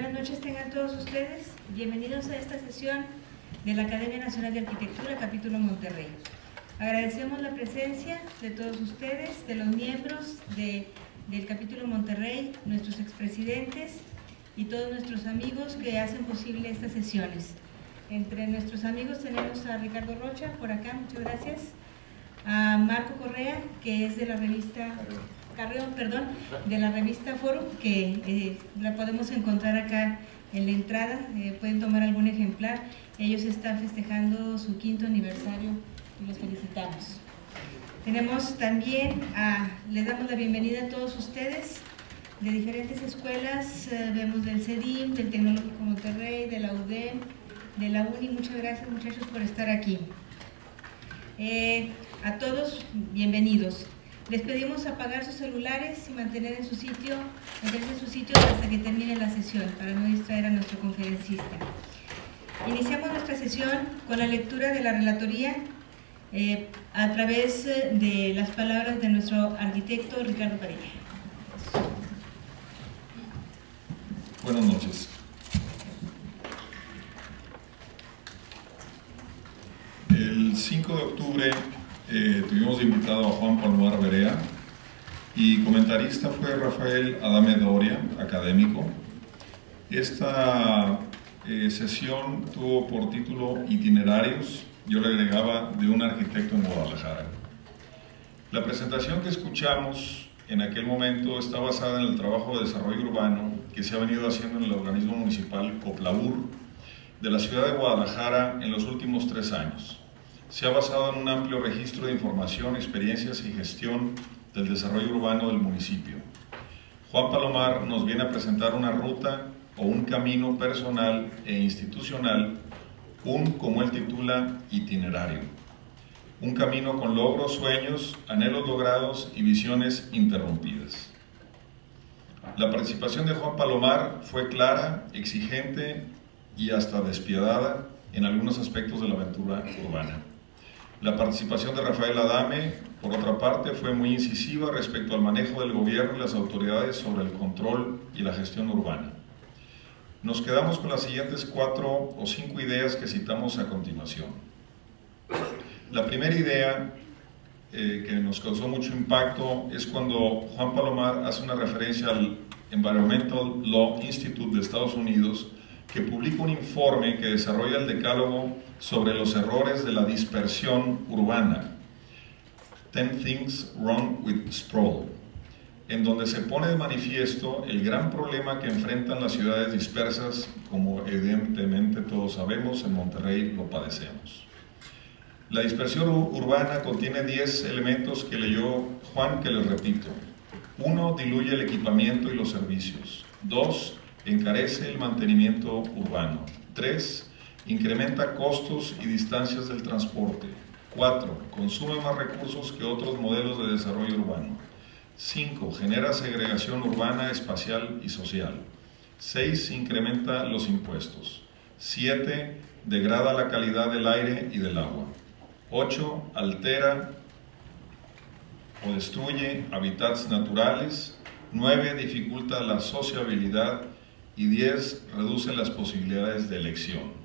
Buenas noches tengan todos ustedes. Bienvenidos a esta sesión de la Academia Nacional de Arquitectura, capítulo Monterrey. Agradecemos la presencia de todos ustedes, de los miembros del capítulo Monterrey, nuestros expresidentes y todos nuestros amigos que hacen posible estas sesiones. Entre nuestros amigos tenemos a Ricardo Rocha, por acá, muchas gracias. A Marco Correa, que es de la revista Carreón, de la revista Forum, que la podemos encontrar acá en la entrada, pueden tomar algún ejemplar. Ellos están festejando su 5º aniversario y los felicitamos. Tenemos también, les damos la bienvenida a todos ustedes de diferentes escuelas, vemos del CEDIM, del Tecnológico Monterrey, de la UDEM, de la UNI. Muchas gracias, muchachos, por estar aquí. A todos, bienvenidos. Les pedimos apagar sus celulares y mantenerse en su sitio hasta que termine la sesión, para no distraer a nuestro conferencista. Iniciamos nuestra sesión con la lectura de la relatoría a través de las palabras de nuestro arquitecto Ricardo Padilla. Buenas noches. El 5 de octubre tuvimos invitado a Juan Palomar Berea y comentarista fue Rafael Adame Doria, académico. Esta sesión tuvo por título Itinerarios, yo le agregaba de un arquitecto en Guadalajara. La presentación que escuchamos en aquel momento está basada en el trabajo de desarrollo urbano que se ha venido haciendo en el organismo municipal Coplaur de la ciudad de Guadalajara en los últimos 3 años. Se ha basado en un amplio registro de información, experiencias y gestión del desarrollo urbano del municipio. Juan Palomar nos viene a presentar una ruta o un camino personal e institucional, como él titula, itinerario. Un camino con logros, sueños, anhelos logrados y visiones interrumpidas. La participación de Juan Palomar fue clara, exigente y hasta despiadada en algunos aspectos de la aventura urbana. La participación de Rafael Adame, por otra parte, fue muy incisiva respecto al manejo del gobierno y las autoridades sobre el control y la gestión urbana. Nos quedamos con las siguientes 4 o 5 ideas que citamos a continuación. La primera idea que nos causó mucho impacto es cuando Juan Palomar hace una referencia al Environmental Law Institute de Estados Unidos, que publica un informe que desarrolla el decálogo sobre los errores de la dispersión urbana, 10 Things Wrong with Sprawl, en donde se pone de manifiesto el gran problema que enfrentan las ciudades dispersas, como evidentemente todos sabemos, en Monterrey lo padecemos. La dispersión urbana contiene 10 elementos que leyó Juan, que les repito. 1. Diluye el equipamiento y los servicios. 2. Encarece el mantenimiento urbano. 3. Incrementa costos y distancias del transporte. 4. Consume más recursos que otros modelos de desarrollo urbano. 5. Genera segregación urbana, espacial y social. 6. Incrementa los impuestos. 7. Degrada la calidad del aire y del agua. 8. Altera o destruye hábitats naturales. 9. Dificulta la sociabilidad. Y 10. Reduce las posibilidades de elección.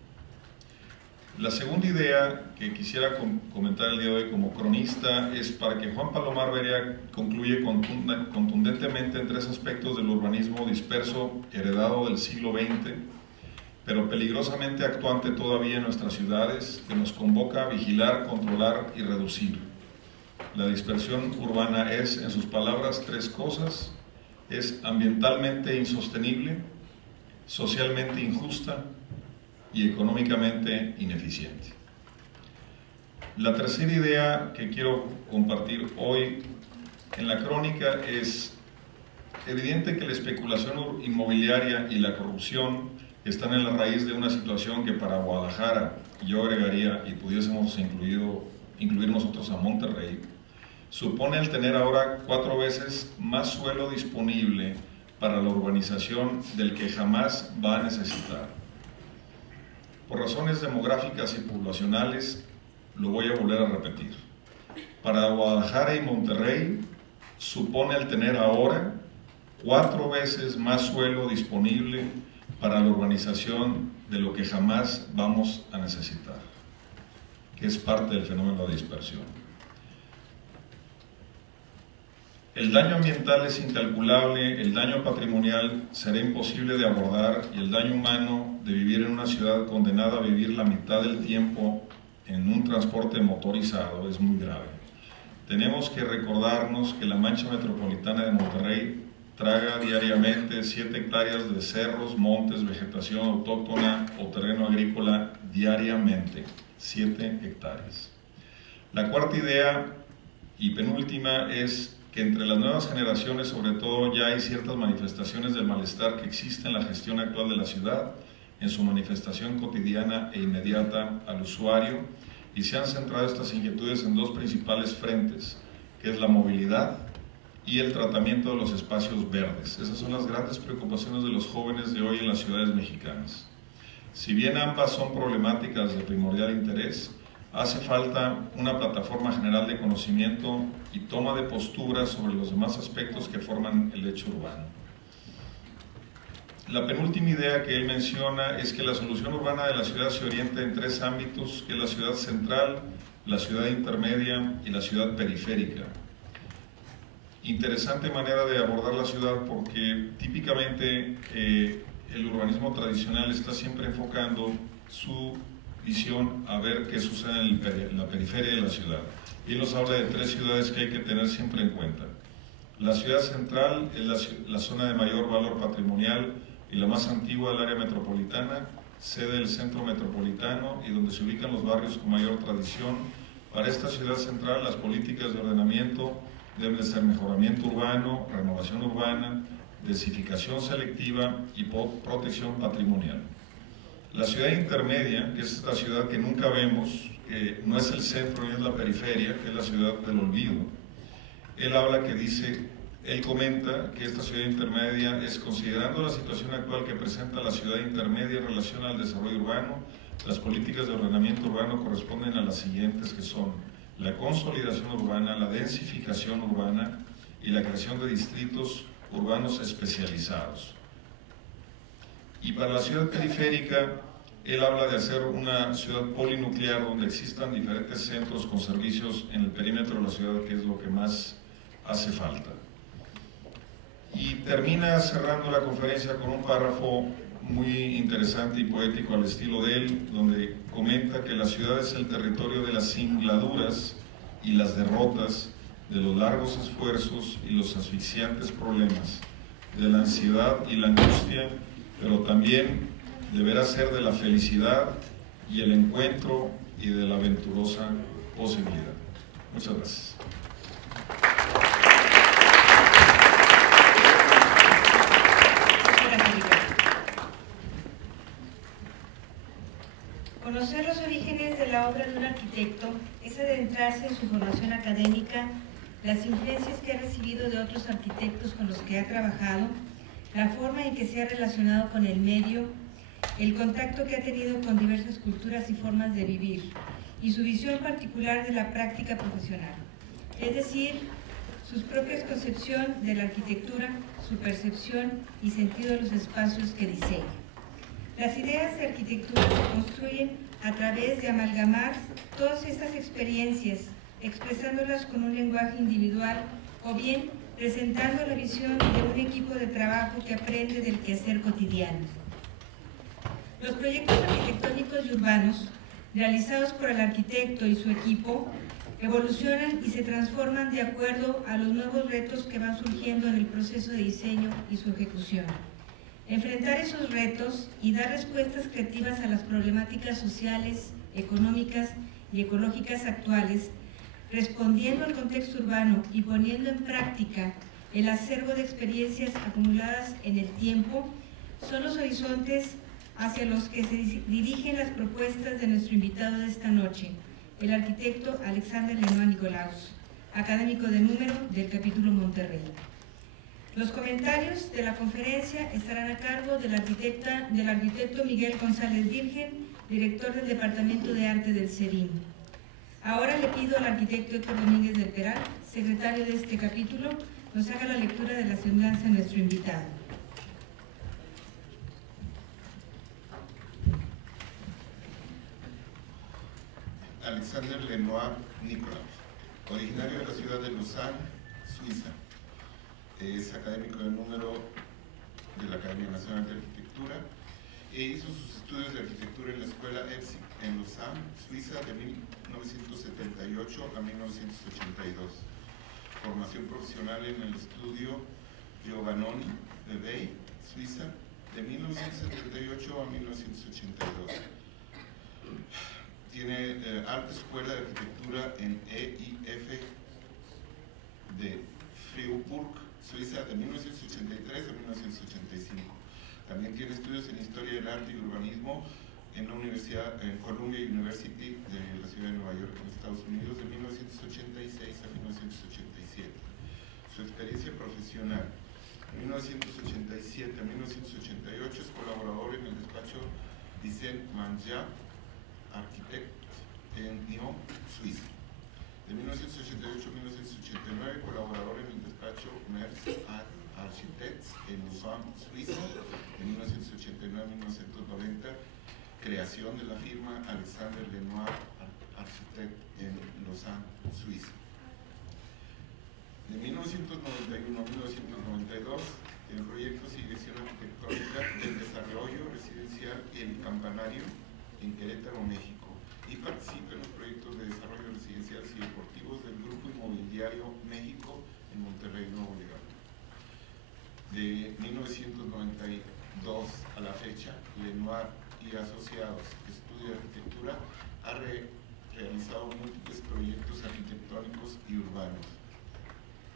La segunda idea que quisiera comentar el día de hoy como cronista es para que Juan Palomar Berea concluye contundentemente en 3 aspectos del urbanismo disperso heredado del siglo XX, pero peligrosamente actuante todavía en nuestras ciudades, que nos convoca a vigilar, controlar y reducir. La dispersión urbana es, en sus palabras, 3 cosas: es ambientalmente insostenible, socialmente injusta y económicamente ineficiente. La tercera idea que quiero compartir hoy en la crónica es evidente que la especulación inmobiliaria y la corrupción están en la raíz de una situación que para Guadalajara, yo agregaría, y pudiésemos incluir nosotros a Monterrey, supone el tener ahora 4 veces más suelo disponible para la urbanización del que jamás va a necesitar. Por razones demográficas y poblacionales, lo voy a volver a repetir. Para Guadalajara y Monterrey, supone el tener ahora 4 veces más suelo disponible para la urbanización de lo que jamás vamos a necesitar, que es parte del fenómeno de dispersión. El daño ambiental es incalculable, el daño patrimonial será imposible de abordar y el daño humano de vivir en una ciudad condenada a vivir la mitad del tiempo en un transporte motorizado es muy grave. Tenemos que recordarnos que la mancha metropolitana de Monterrey traga diariamente 7 hectáreas de cerros, montes, vegetación autóctona o terreno agrícola diariamente, 7 hectáreas. La cuarta idea y penúltima es que entre las nuevas generaciones, sobre todo, ya hay ciertas manifestaciones del malestar que existe en la gestión actual de la ciudad, en su manifestación cotidiana e inmediata al usuario, y se han centrado estas inquietudes en 2 principales frentes, que es la movilidad y el tratamiento de los espacios verdes. Esas son las grandes preocupaciones de los jóvenes de hoy en las ciudades mexicanas. Si bien ambas son problemáticas de primordial interés, hace falta una plataforma general de conocimiento y toma de postura sobre los demás aspectos que forman el hecho urbano. La penúltima idea que él menciona es que la solución urbana de la ciudad se orienta en 3 ámbitos, que es la ciudad central, la ciudad intermedia y la ciudad periférica. Interesante manera de abordar la ciudad porque típicamente el urbanismo tradicional está siempre enfocando su visión a ver qué sucede en la periferia de la ciudad. Y él nos habla de 3 ciudades que hay que tener siempre en cuenta. La ciudad central es la zona de mayor valor patrimonial y la más antigua del área metropolitana, sede del centro metropolitano y donde se ubican los barrios con mayor tradición. Para esta ciudad central, las políticas de ordenamiento deben de ser mejoramiento urbano, renovación urbana, densificación selectiva y protección patrimonial. La ciudad intermedia, que es la ciudad que nunca vemos, que no es el centro ni es la periferia, que es la ciudad del olvido. Él comenta que esta ciudad intermedia es, considerando la situación actual que presenta la ciudad intermedia en relación al desarrollo urbano, las políticas de ordenamiento urbano corresponden a las siguientes, que son la consolidación urbana, la densificación urbana y la creación de distritos urbanos especializados. Y para la ciudad periférica, él habla de hacer una ciudad polinuclear donde existan diferentes centros con servicios en el perímetro de la ciudad, que es lo que más hace falta. Y termina cerrando la conferencia con un párrafo muy interesante y poético al estilo de él, donde comenta que la ciudad es el territorio de las singladuras y las derrotas, de los largos esfuerzos y los asfixiantes problemas, de la ansiedad y la angustia, pero también deberá ser de la felicidad y el encuentro y de la aventurosa posibilidad. Muchas gracias. Conocer los orígenes de la obra de un arquitecto es adentrarse en su formación académica, las influencias que ha recibido de otros arquitectos con los que ha trabajado, la forma en que se ha relacionado con el medio, el contacto que ha tenido con diversas culturas y formas de vivir, y su visión particular de la práctica profesional, es decir, su propia concepción de la arquitectura, su percepción y sentido de los espacios que diseña. Las ideas de arquitectura se construyen a través de amalgamar todas estas experiencias, expresándolas con un lenguaje individual o bien presentando la visión de un equipo de trabajo que aprende del quehacer cotidiano. Los proyectos arquitectónicos y urbanos, realizados por el arquitecto y su equipo, evolucionan y se transforman de acuerdo a los nuevos retos que van surgiendo en el proceso de diseño y su ejecución. Enfrentar esos retos y dar respuestas creativas a las problemáticas sociales, económicas y ecológicas actuales, respondiendo al contexto urbano y poniendo en práctica el acervo de experiencias acumuladas en el tiempo, son los horizontes hacia los que se dirigen las propuestas de nuestro invitado de esta noche, el arquitecto Alexander Lenoir Nicolaus, académico de número del capítulo Monterrey. Los comentarios de la conferencia estarán a cargo del arquitecto Miguel González Virgen, director del Departamento de Arte del CEDIM. Ahora le pido al arquitecto Héctor Domínguez del Peral, secretario de este capítulo, nos haga la lectura de la semblanza de nuestro invitado. Alexander Lenoir Nicolas, originario de la ciudad de Lausanne, Suiza. Es académico de número de la Academia Nacional de Arquitectura e hizo sus estudios de arquitectura en la escuela EPSIC en Lausanne, Suiza, de 1978 a 1982. Formación profesional en el estudio Giovannoni de Bay, Suiza, de 1978 a 1982. Tiene Alta Escuela de Arquitectura en EIF de Freiburg, Suiza, de 1983 a 1985. También tiene estudios en Historia del Arte y Urbanismo en la Universidad, en Columbia University de la ciudad de Nueva York, en Estados Unidos, de 1986 a 1987. Su experiencia profesional: en 1987 a 1988 es colaborador en el despacho Vicent Manja Architect en Lyon, Suiza. De 1988 a 1989 colaborador en el despacho Merz Architects en Lausanne, Suiza. De 1989 a 1990 creación de la firma Alexander Lenoir Architect en Lausanne, Suiza. De 1991 a 1992, el proyecto Signación Arquitectónica del Desarrollo Residencial El Campanario en Querétaro, México, y participa en los proyectos de desarrollo residenciales y deportivos del Grupo Inmobiliario México en Monterrey, Nuevo León. De 1992 a la fecha, Lenoir y Asociados, Estudio de Arquitectura, ha realizado múltiples proyectos arquitectónicos y urbanos.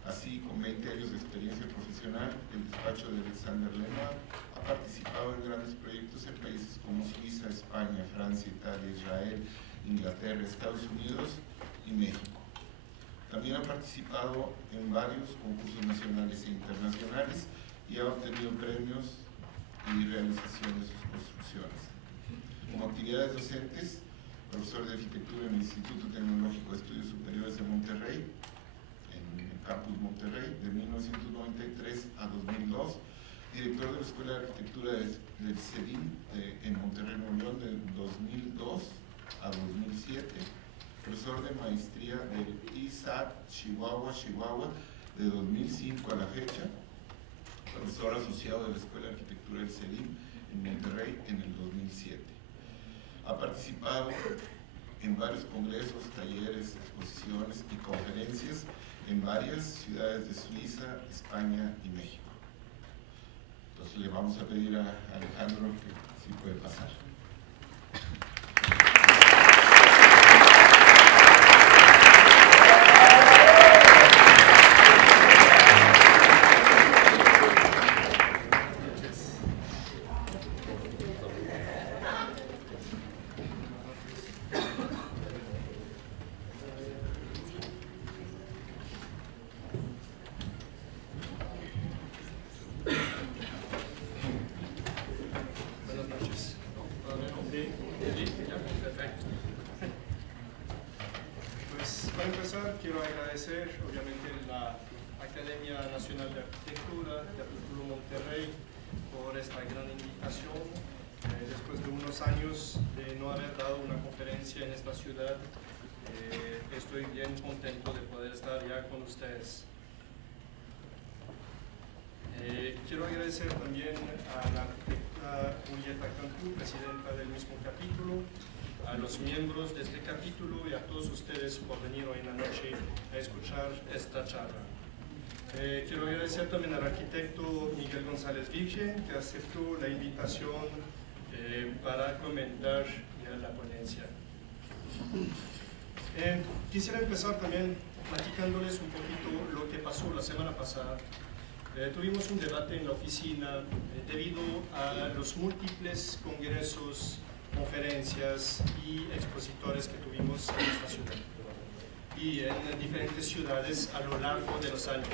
Así, con 20 años de experiencia profesional, el despacho de Alexander Lenoir ha participado en grandes proyectos en países como Suiza, España, Francia, Italia, Israel, Inglaterra, Estados Unidos y México. También ha participado en varios concursos nacionales e internacionales y ha obtenido premios y realización de sus construcciones. Como actividades docentes, profesor de arquitectura en el Instituto Tecnológico de Estudios Superiores de Monterrey, en el Campus Monterrey, de 1993 a 2002, director de la Escuela de Arquitectura del CEDIM en Monterrey, Nuevo León, de 2002 a 2007, profesor de maestría del ISAT Chihuahua, de 2005 a la fecha, profesor asociado de la Escuela de Arquitectura del CEDIM en Monterrey en el 2007. Ha participado en varios congresos, talleres, exposiciones y conferencias en varias ciudades de Suiza, España y México. Entonces le vamos a pedir a Alejandro que sí puede pasar. Quiero agradecer obviamente la Academia Nacional de Arquitectura de Arquitectura Monterrey por esta gran invitación. Después de unos años de no haber dado una conferencia en esta ciudad, estoy bien contento de poder estar ya con ustedes. Quiero agradecer también a la arquitecta Julieta Cantú, presidenta del mismo capítulo, a los miembros de este capítulo y a todos ustedes por venir hoy en la noche a escuchar esta charla. Quiero agradecer también al arquitecto Miguel González Virgen, que aceptó la invitación para comentar la ponencia. Quisiera empezar también platicándoles un poquito lo que pasó la semana pasada. Tuvimos un debate en la oficina debido a los múltiples congresos, conferencias y expositores que tuvimos en esta ciudad y en diferentes ciudades a lo largo de los años.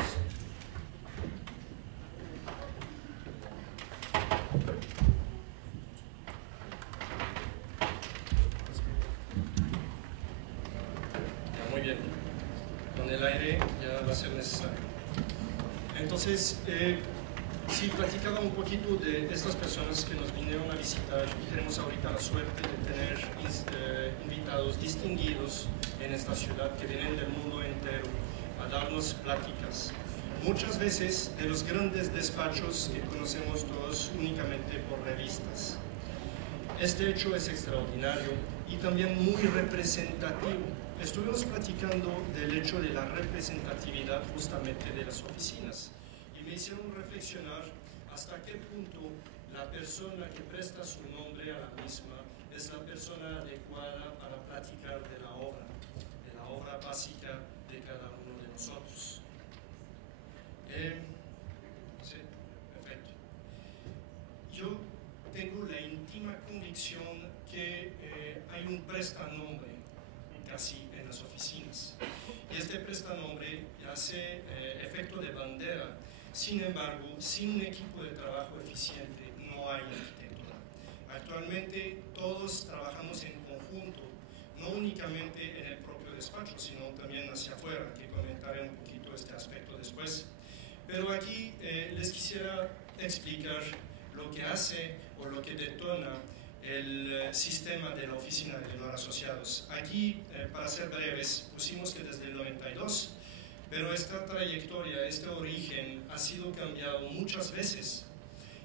Ya, muy bien, con el aire ya va a ser necesario. Entonces, Sí, platicaba un poquito de estas personas que nos vinieron a visitar y tenemos ahorita la suerte de tener invitados distinguidos en esta ciudad que vienen del mundo entero a darnos pláticas. Muchas veces de los grandes despachos que conocemos todos únicamente por revistas. Este hecho es extraordinario y también muy representativo. Estuvimos platicando del hecho de la representatividad justamente de las oficinas y me hicieron reflexionar hasta qué punto la persona que presta su nombre a la misma es la persona adecuada para platicar de la obra básica de cada uno de nosotros. Sí, perfecto. Yo tengo la íntima convicción que hay un prestanombre casi en las oficinas. Y este prestanombre hace efecto de bandera. Sin embargo, sin un equipo de trabajo eficiente no hay arquitectura. Actualmente todos trabajamos en conjunto, no únicamente en el propio despacho, sino también hacia afuera, que comentaré un poquito este aspecto después. Pero aquí les quisiera explicar lo que hace o lo que detona el sistema de la Oficina de Leonor Asociados. Aquí, para ser breves, pusimos que desde el 92, pero esta trayectoria, este origen ha sido cambiado muchas veces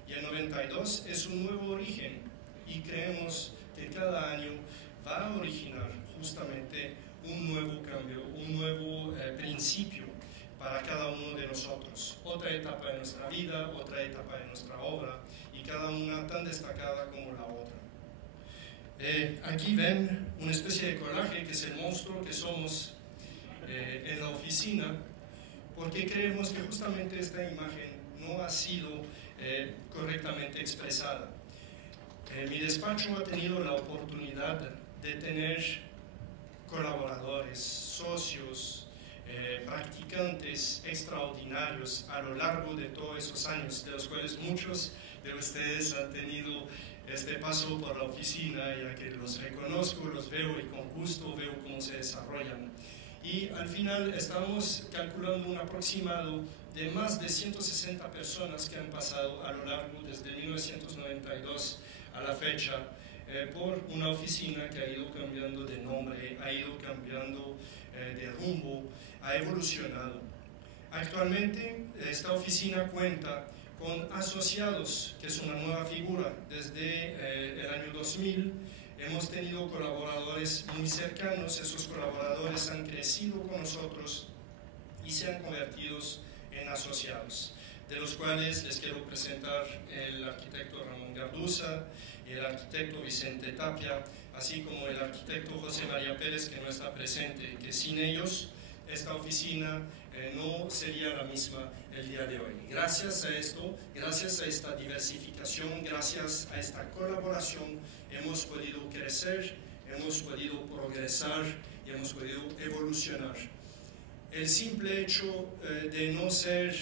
y el 92 es un nuevo origen y creemos que cada año va a originar justamente un nuevo cambio, un nuevo principio para cada uno de nosotros. Otra etapa de nuestra vida, otra etapa de nuestra obra y cada una tan destacada como la otra. Aquí ven una especie de coraje que es el monstruo que somos en la oficina, porque creemos que justamente esta imagen no ha sido correctamente expresada. Mi despacho ha tenido la oportunidad de tener colaboradores, socios, practicantes extraordinarios a lo largo de todos esos años, de los cuales muchos de ustedes han tenido este paso por la oficina, ya que los reconozco, los veo y con gusto veo cómo se desarrollan. Y al final estamos calculando un aproximado de más de 160 personas que han pasado a lo largo desde 1992 a la fecha por una oficina que ha ido cambiando de nombre, ha ido cambiando de rumbo, ha evolucionado. Actualmente esta oficina cuenta con asociados, que es una nueva figura. Desde el año 2000 hemos tenido colaboradores muy cercanos, esos colaboradores han crecido con nosotros y se han convertido en asociados, de los cuales les quiero presentar el arquitecto Ramón Garduza, el arquitecto Vicente Tapia, así como el arquitecto José María Pérez, que no está presente, que sin ellos esta oficina no sería la misma el día de hoy. Gracias a esto, gracias a esta diversificación, gracias a esta colaboración, hemos podido crecer, hemos podido progresar y hemos podido evolucionar. El simple hecho de no ser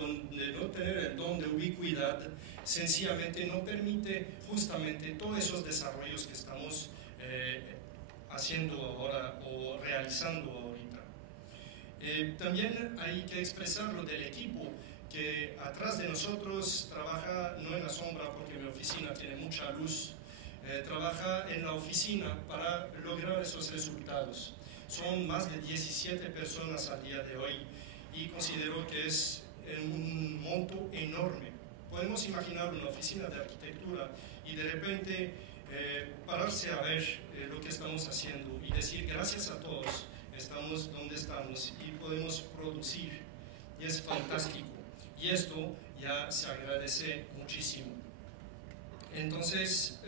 o de no tener el don de ubicuidad sencillamente no permite justamente todos esos desarrollos que estamos haciendo ahora o realizando ahorita. También hay que expresar lo del equipo que atrás de nosotros trabaja no en la sombra porque mi oficina tiene mucha luz, trabaja en la oficina para lograr esos resultados. Son más de 17 personas al día de hoy y considero que es un monto enorme. Podemos imaginar una oficina de arquitectura y de repente pararse a ver lo que estamos haciendo y decir gracias a todos estamos donde estamos y podemos producir, y es fantástico, y esto ya se agradece muchísimo. Entonces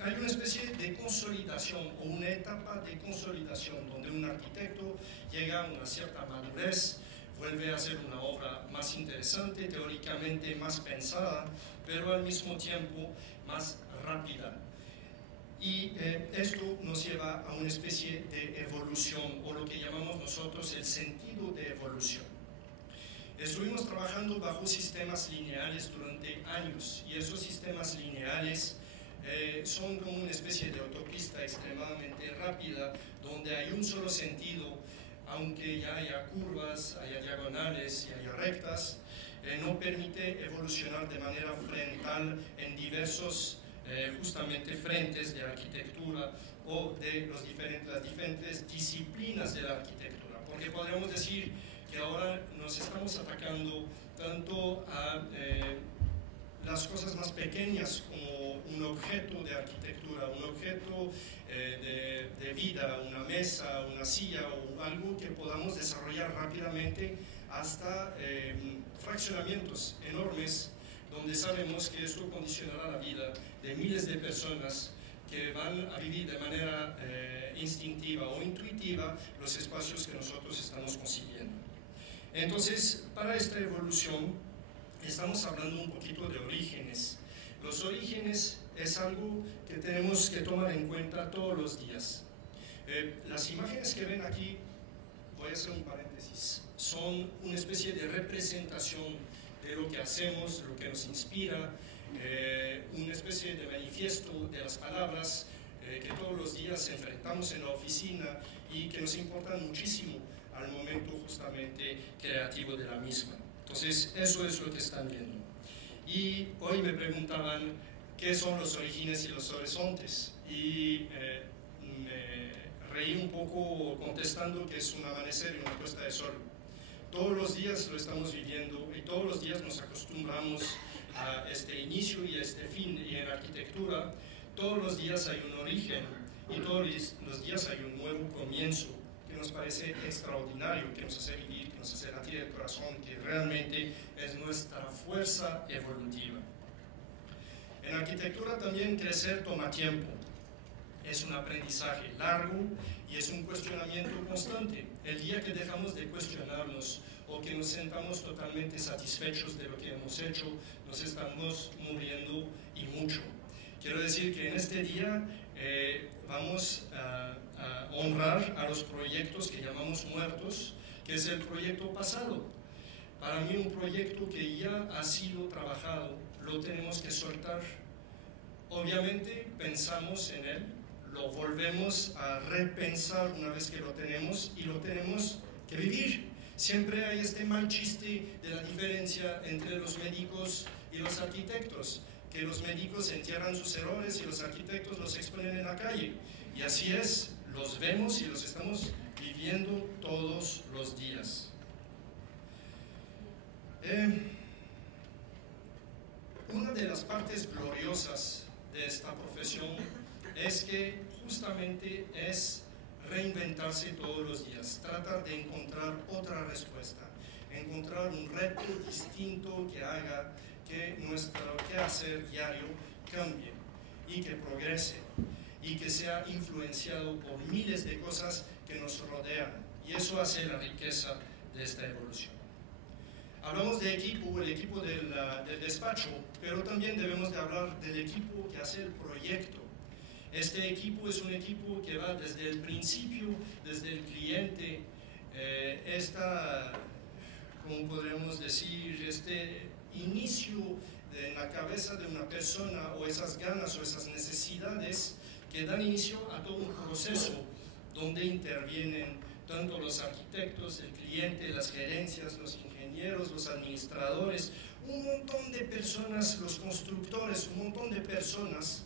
hay una especie de consolidación o una etapa de consolidación donde un arquitecto llega a una cierta madurez, vuelve a hacer una obra más interesante, teóricamente más pensada, pero al mismo tiempo más rápida. Y esto nos lleva a una especie de evolución, o lo que llamamos nosotros el sentido de evolución. Estuvimos trabajando bajo sistemas lineales durante años, y esos sistemas lineales son como una especie de autopista extremadamente rápida, donde hay un solo sentido, aunque ya haya curvas, haya diagonales y haya rectas, no permite evolucionar de manera frontal en diversos justamente frentes de arquitectura o de las diferentes disciplinas de la arquitectura, porque podríamos decir que ahora nos estamos atacando tanto a las cosas más pequeñas como un objeto de arquitectura, un objeto de vida, una mesa, una silla o algo que podamos desarrollar rápidamente, hasta fraccionamientos enormes donde sabemos que esto condicionará la vida de miles de personas que van a vivir de manera instintiva o intuitiva los espacios que nosotros estamos consiguiendo. Entonces, para esta evolución estamos hablando un poquito de orígenes. Los orígenes es algo que tenemos que tomar en cuenta todos los días. Las imágenes que ven aquí, voy a hacer un paréntesis, son una especie de representación de lo que hacemos, lo que nos inspira, una especie de manifiesto de las palabras que todos los días enfrentamos en la oficina y que nos importan muchísimo al momento justamente creativo de la misma. Entonces, eso es lo que están viendo. Y hoy me preguntaban qué son los orígenes y los horizontes. Y me reí un poco contestando que es un amanecer y una puesta de sol. Todos los días lo estamos viviendo y todos los días nos acostumbramos a este inicio y a este fin. Y en arquitectura, todos los días hay un origen y todos los días hay un nuevo comienzo que nos parece extraordinario, que nos hace vivir, que nos hace latir el corazón, que realmente es nuestra fuerza evolutiva. En arquitectura también crecer toma tiempo. Es un aprendizaje largo y es un cuestionamiento constante. El día que dejamos de cuestionarnos o que nos sentamos totalmente satisfechos de lo que hemos hecho, nos estamos muriendo y mucho. Quiero decir que en este día vamos a honrar a los proyectos que llamamos muertos, que es el proyecto pasado. Para mí un proyecto que ya ha sido trabajado, lo tenemos que soltar. Obviamente pensamos en él, lo volvemos a repensar una vez que lo tenemos y lo tenemos que vivir. Siempre hay este mal chiste de la diferencia entre los médicos y los arquitectos, que los médicos entierran sus errores y los arquitectos los exponen en la calle. Y así es, los vemos y los estamos viviendo todos los días. Una de las partes gloriosas de esta profesión es que justamente es reinventarse todos los días, tratar de encontrar otra respuesta, encontrar un reto distinto que haga que nuestro quehacer diario cambie y que progrese y que sea influenciado por miles de cosas que nos rodean, y eso hace la riqueza de esta evolución. Hablamos de equipo, el equipo del despacho, pero también debemos de hablar del equipo que hace el proyecto. Este equipo es un equipo que va desde el principio, desde el cliente, como podríamos decir, este inicio en la cabeza de una persona, o esas ganas o esas necesidades que dan inicio a todo un proceso donde intervienen tanto los arquitectos, el cliente, las gerencias, los ingenieros, los administradores, un montón de personas, los constructores, un montón de personas,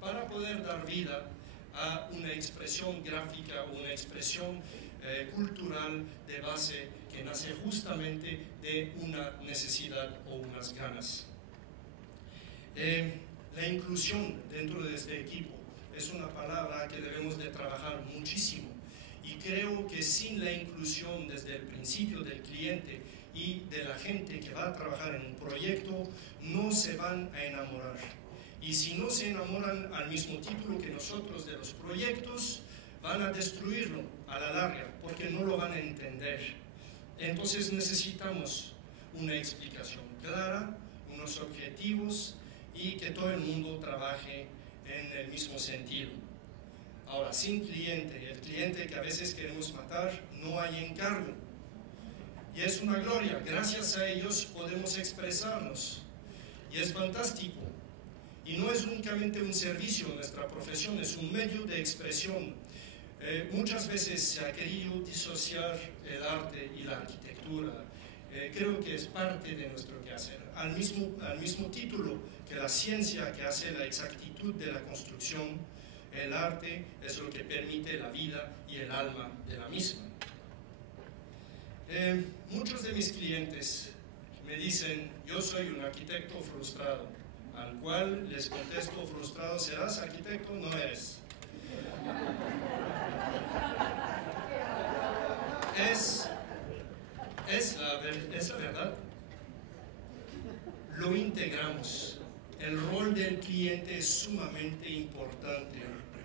para poder dar vida a una expresión gráfica o una expresión cultural de base que nace justamente de una necesidad o unas ganas. La inclusión dentro de este equipo es una palabra que debemos de trabajar muchísimo, y creo que sin la inclusión desde el principio del cliente y de la gente que va a trabajar en un proyecto, no se van a enamorar. Y si no se enamoran al mismo título que nosotros de los proyectos, van a destruirlo a la larga, porque no lo van a entender. Entonces necesitamos una explicación clara, unos objetivos, y que todo el mundo trabaje en el mismo sentido. Ahora, sin cliente, el cliente que a veces queremos matar, no hay encargo. Y es una gloria, gracias a ellos podemos expresarnos. Y es fantástico. Y no es únicamente un servicio, nuestra profesión es un medio de expresión. Muchas veces se ha querido disociar el arte y la arquitectura. creo que es parte de nuestro quehacer, al mismo título que la ciencia que hace la exactitud de la construcción, el arte es lo que permite la vida y el alma de la misma. Muchos de mis clientes me dicen, yo soy un arquitecto frustrado, al cual les contesto, frustrado serás, arquitecto no eres. Es la verdad. Lo integramos. El rol del cliente es sumamente importante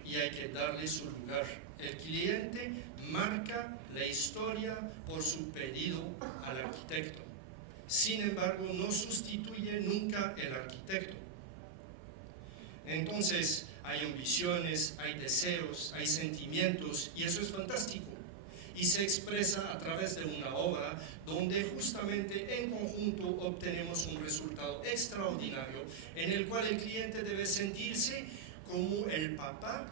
y hay que darle su lugar. El cliente marca la historia por su pedido al arquitecto. Sin embargo, no sustituye nunca el arquitecto. Entonces, hay ambiciones, hay deseos, hay sentimientos, y eso es fantástico. Y se expresa a través de una obra donde justamente en conjunto obtenemos un resultado extraordinario en el cual el cliente debe sentirse como el papá,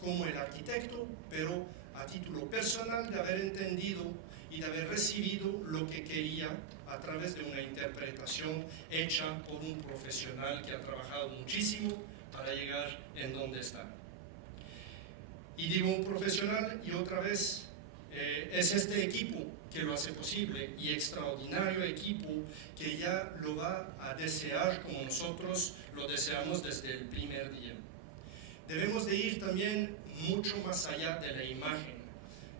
como el arquitecto, pero a título personal de haber entendido y de haber recibido lo que quería a través de una interpretación hecha por un profesional que ha trabajado muchísimo para llegar en donde está. Y digo un profesional y otra vez es este equipo que lo hace posible, y extraordinario equipo que ya lo va a desear como nosotros lo deseamos desde el primer día. Debemos de ir también mucho más allá de la imagen.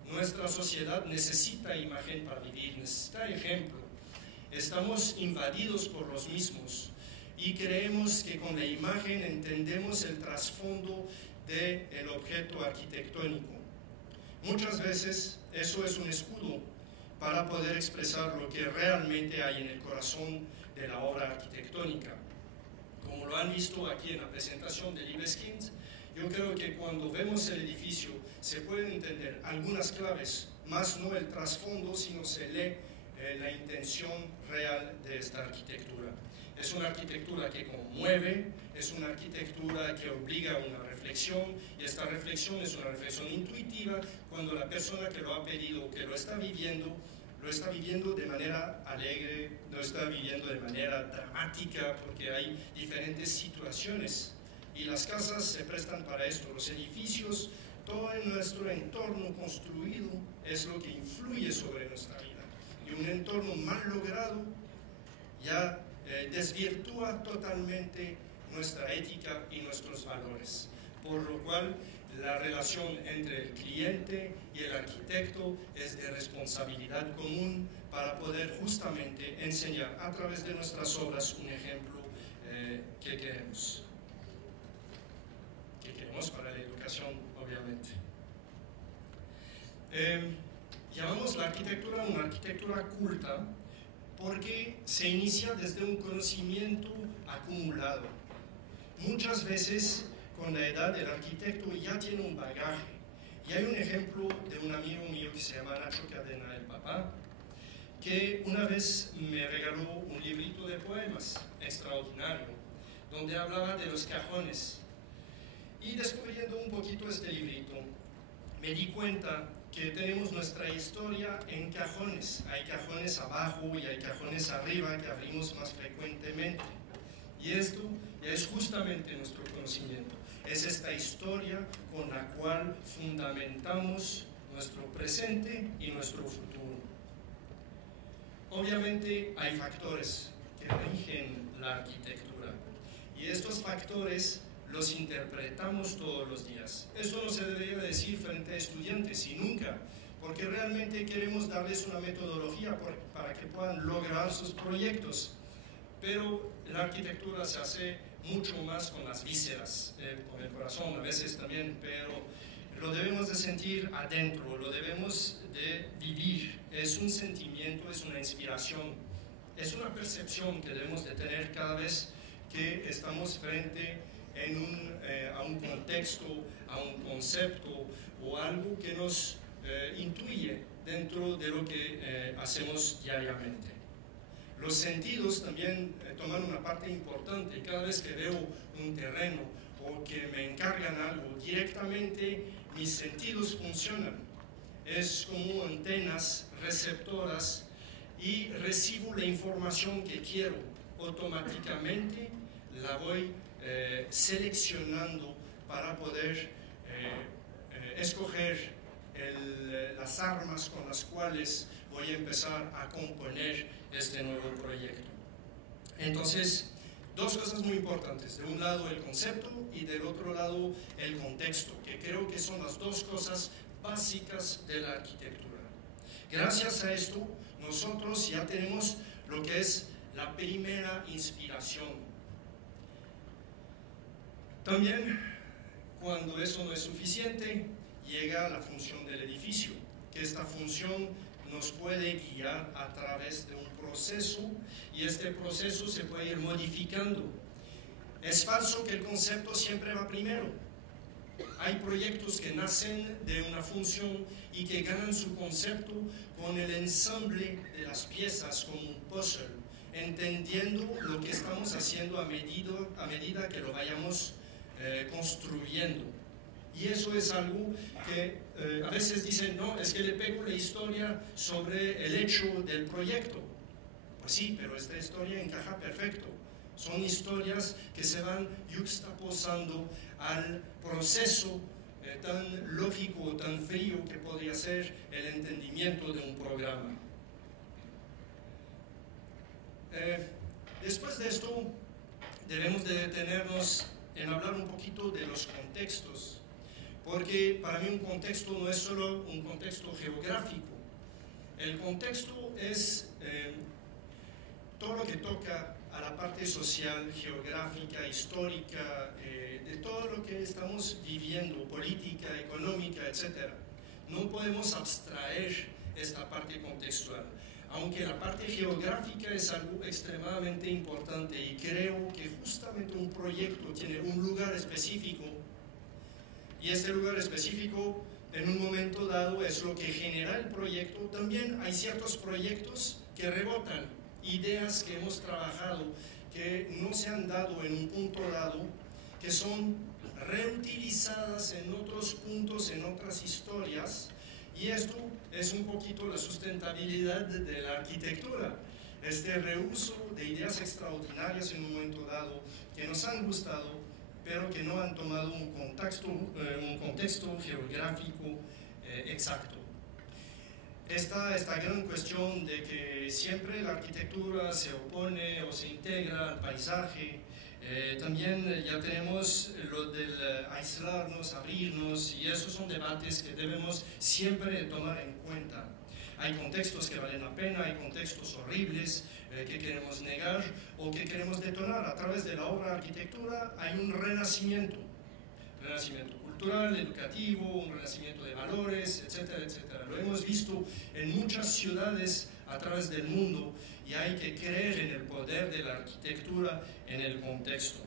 Nuestra sociedad necesita imagen para vivir, necesita ejemplo. Estamos invadidos por los mismos y creemos que con la imagen entendemos el trasfondo del objeto arquitectónico. Muchas veces eso es un escudo para poder expresar lo que realmente hay en el corazón de la obra arquitectónica. Como lo han visto aquí en la presentación de Libeskind, yo creo que cuando vemos el edificio se pueden entender algunas claves, más no el trasfondo, sino se lee la intención real de esta arquitectura. Es una arquitectura que conmueve, es una arquitectura que obliga a una reflexión, y esta reflexión es una reflexión intuitiva cuando la persona que lo ha pedido, que lo está viviendo de manera alegre, lo está viviendo de manera dramática, porque hay diferentes situaciones y las casas se prestan para esto, los edificios, todo en nuestro entorno construido es lo que influye sobre nuestra vida, y un entorno mal logrado ya desvirtúa totalmente nuestra ética y nuestros valores, por lo cual la relación entre el cliente y el arquitecto es de responsabilidad común para poder justamente enseñar a través de nuestras obras un ejemplo que queremos para la educación, obviamente. Llamamos la arquitectura una arquitectura culta porque se inicia desde un conocimiento acumulado. Muchas veces, con la edad, el arquitecto ya tiene un bagaje. Y hay un ejemplo de un amigo mío que se llama Nacho Cadena, el papá, que una vez me regaló un librito de poemas extraordinario, donde hablaba de los cajones. Y descubriendo un poquito este librito, me di cuenta que tenemos nuestra historia en cajones. Hay cajones abajo y hay cajones arriba que abrimos más frecuentemente. Y esto es justamente nuestro conocimiento. Es esta historia con la cual fundamentamos nuestro presente y nuestro futuro. Obviamente hay factores que rigen la arquitectura. Y estos factores los interpretamos todos los días. Esto no se debería decir frente a estudiantes y nunca, porque realmente queremos darles una metodología para que puedan lograr sus proyectos. Pero la arquitectura se hace mucho más con las vísceras, con el corazón a veces también, pero lo debemos de sentir adentro, lo debemos de vivir. Es un sentimiento, es una inspiración, es una percepción que debemos de tener cada vez que estamos frente a un contexto, a un concepto o algo que nos intuye dentro de lo que hacemos diariamente. Los sentidos también toman una parte importante. Cada vez que veo un terreno o que me encargan algo, directamente mis sentidos funcionan. Es como antenas receptoras y recibo la información que quiero. Automáticamente la voy seleccionando para poder escoger las armas con las cuales voy a empezar a componer este nuevo proyecto. Entonces, dos cosas muy importantes. De un lado el concepto y del otro lado el contexto, que creo que son las dos cosas básicas de la arquitectura. Gracias a esto, nosotros ya tenemos lo que es la primera inspiración. También, cuando eso no es suficiente, llega la función del edificio, que esta función nos puede guiar a través de un proceso y este proceso se puede ir modificando. Es falso que el concepto siempre va primero. Hay proyectos que nacen de una función y que ganan su concepto con el ensamble de las piezas como un puzzle, entendiendo lo que estamos haciendo a medida que lo vayamos construyendo. Y eso es algo que a veces dicen, no, es que le pego la historia sobre el hecho del proyecto. Pues sí, pero esta historia encaja perfecto. Son historias que se van yuxtaposando al proceso tan lógico, tan frío que podría ser el entendimiento de un programa. Después de esto, debemos de detenernos en hablar un poquito de los contextos, porque para mí un contexto no es solo un contexto geográfico. El contexto es todo lo que toca a la parte social, geográfica, histórica, de todo lo que estamos viviendo, política, económica, etc. No podemos abstraer esta parte contextual, aunque la parte geográfica es algo extremadamente importante y creo que justamente un proyecto tiene un lugar específico y este lugar específico en un momento dado es lo que genera el proyecto. También hay ciertos proyectos que rebotan, ideas que hemos trabajado que no se han dado en un punto dado, que son reutilizadas en otros puntos, en otras historias, y esto es un poquito la sustentabilidad de la arquitectura, este reuso de ideas extraordinarias en un momento dado que nos han gustado, pero que no han tomado un contexto geográfico exacto. Esta gran cuestión de que siempre la arquitectura se opone o se integra al paisaje, también ya tenemos lo del aislarnos, abrirnos, y esos son debates que debemos siempre tomar en cuenta. Hay contextos que valen la pena, hay contextos horribles que queremos negar o que queremos detonar. A través de la obra de arquitectura hay un renacimiento cultural, educativo, un renacimiento de valores, etcétera, etcétera. Lo hemos visto en muchas ciudades a través del mundo y hay que creer en el poder de la arquitectura en el contexto.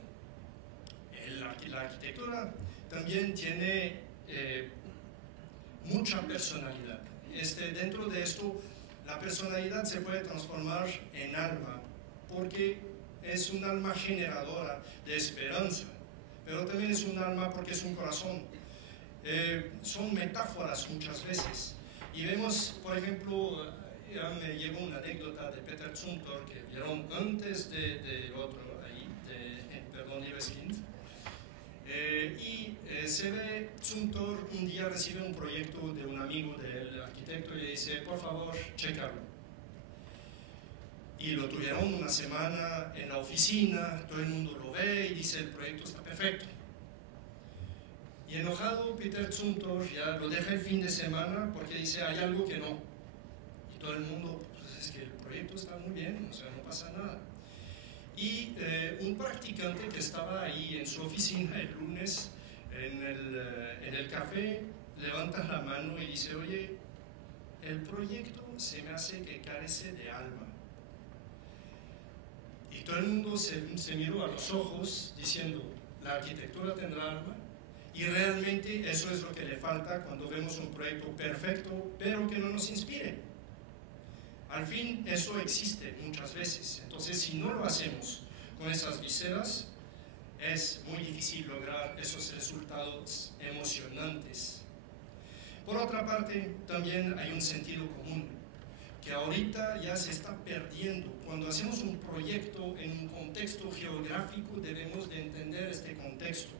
La arquitectura también tiene mucha personalidad. Dentro de esto, la personalidad se puede transformar en alma, porque es un alma generadora de esperanza, pero también es un alma porque es un corazón. Son metáforas muchas veces. Y vemos, por ejemplo, ya me llegó una anécdota de Peter Zumthor, que vieron antes del otro, ahí, perdón, Libeskind. Se ve, Zumthor un día recibe un proyecto de un amigo del arquitecto y le dice, por favor, chécalo. Y lo tuvieron una semana en la oficina, todo el mundo lo ve y dice, el proyecto está perfecto. Y enojado, Peter Zumthor ya lo deja el fin de semana porque dice, hay algo que no. Y todo el mundo, pues es que el proyecto está muy bien, o sea, no pasa nada. Y un practicante que estaba ahí en su oficina el lunes, en el café, levanta la mano y dice, oye, el proyecto se me hace que carece de alma. Y todo el mundo se miró a los ojos diciendo, la arquitectura tendrá alma. Y realmente eso es lo que le falta cuando vemos un proyecto perfecto, pero que no nos inspire. Al fin, eso existe muchas veces. Entonces, si no lo hacemos con esas viseras, es muy difícil lograr esos resultados emocionantes. Por otra parte, también hay un sentido común. que ahorita ya se está perdiendo. Cuando hacemos un proyecto en un contexto geográfico, debemos de entender este contexto.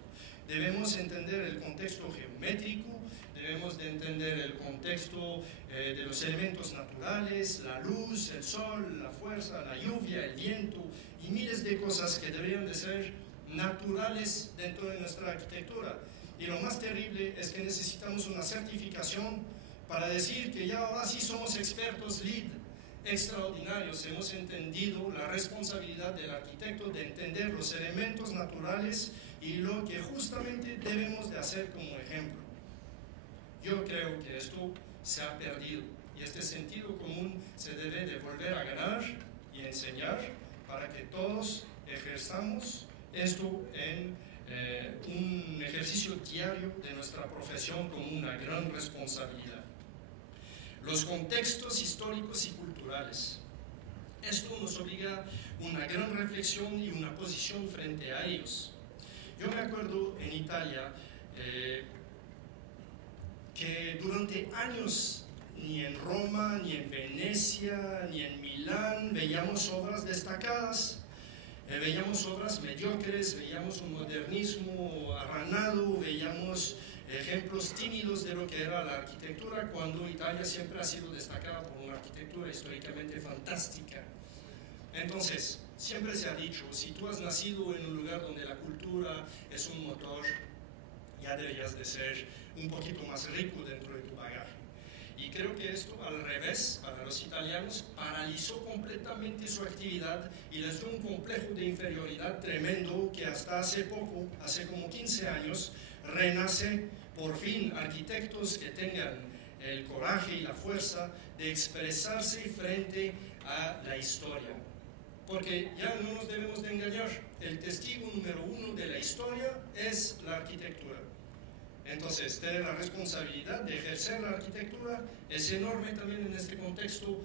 Debemos entender el contexto geométrico, debemos de entender el contexto de los elementos naturales, la luz, el sol, la fuerza, la lluvia, el viento y miles de cosas que deberían de ser naturales dentro de nuestra arquitectura. Y lo más terrible es que necesitamos una certificación para decir que ya ahora sí somos expertos LEED extraordinarios. Hemos entendido la responsabilidad del arquitecto de entender los elementos naturales y lo que justamente debemos de hacer como ejemplo. Yo creo que esto se ha perdido y este sentido común se debe de volver a ganar y enseñar para que todos ejerzamos esto en un ejercicio diario de nuestra profesión como una gran responsabilidad. Los contextos históricos y culturales. Esto nos obliga a una gran reflexión y una posición frente a ellos. Yo me acuerdo en Italia que durante años ni en Roma, ni en Venecia, ni en Milán veíamos obras destacadas. Veíamos obras mediocres, veíamos un modernismo arranado, veíamos ejemplos tímidos de lo que era la arquitectura, cuando Italia siempre ha sido destacada por una arquitectura históricamente fantástica. Entonces, siempre se ha dicho, si tú has nacido en un lugar donde la cultura es un motor, ya deberías de ser un poquito más rico dentro de tu bagaje. Y creo que esto, al revés, para los italianos, paralizó completamente su actividad y les dio un complejo de inferioridad tremendo que hasta hace poco, hace como 15 años, renace por fin arquitectos que tengan el coraje y la fuerza de expresarse frente a la historia. Porque ya no nos debemos de engañar, el testigo número uno de la historia es la arquitectura. Entonces, tener la responsabilidad de ejercer la arquitectura es enorme también en este contexto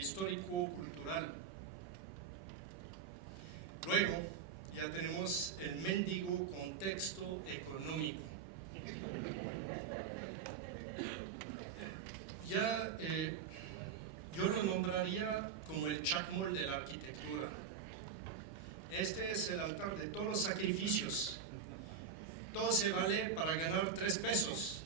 histórico-cultural. Luego, ya tenemos el mendigo contexto económico. Ya yo lo nombraría como el chacmol de la arquitectura. Este es el altar de todos los sacrificios. Todo se vale para ganar 3 pesos.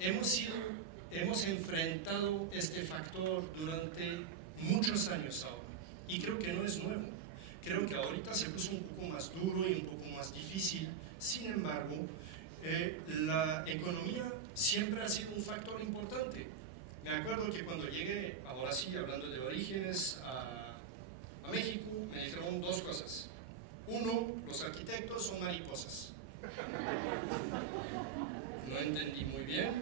Hemos enfrentado este factor durante muchos años ahora y creo que no es nuevo. Creo que ahorita se puso un poco más duro y un poco más difícil. Sin embargo, la economía siempre ha sido un factor importante. Me acuerdo que cuando llegué, ahora sí, hablando de orígenes, a México, me dijeron 2 cosas. Uno, los arquitectos son mariposas. No entendí muy bien,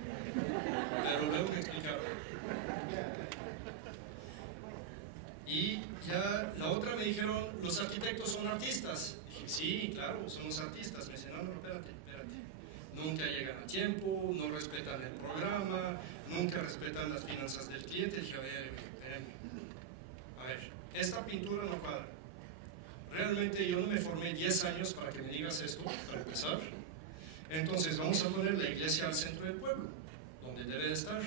pero luego me explicaron. Y ya la otra me dijeron, los arquitectos son artistas. Dije, sí, claro, somos artistas. Me dicen, no, espérate. Nunca llegan a tiempo, no respetan el programa, nunca respetan las finanzas del cliente. Dije, a ver, esta pintura no cuadra. Realmente yo no me formé 10 años para que me digas esto, para empezar. Entonces vamos a poner la iglesia al centro del pueblo, donde debe de estar.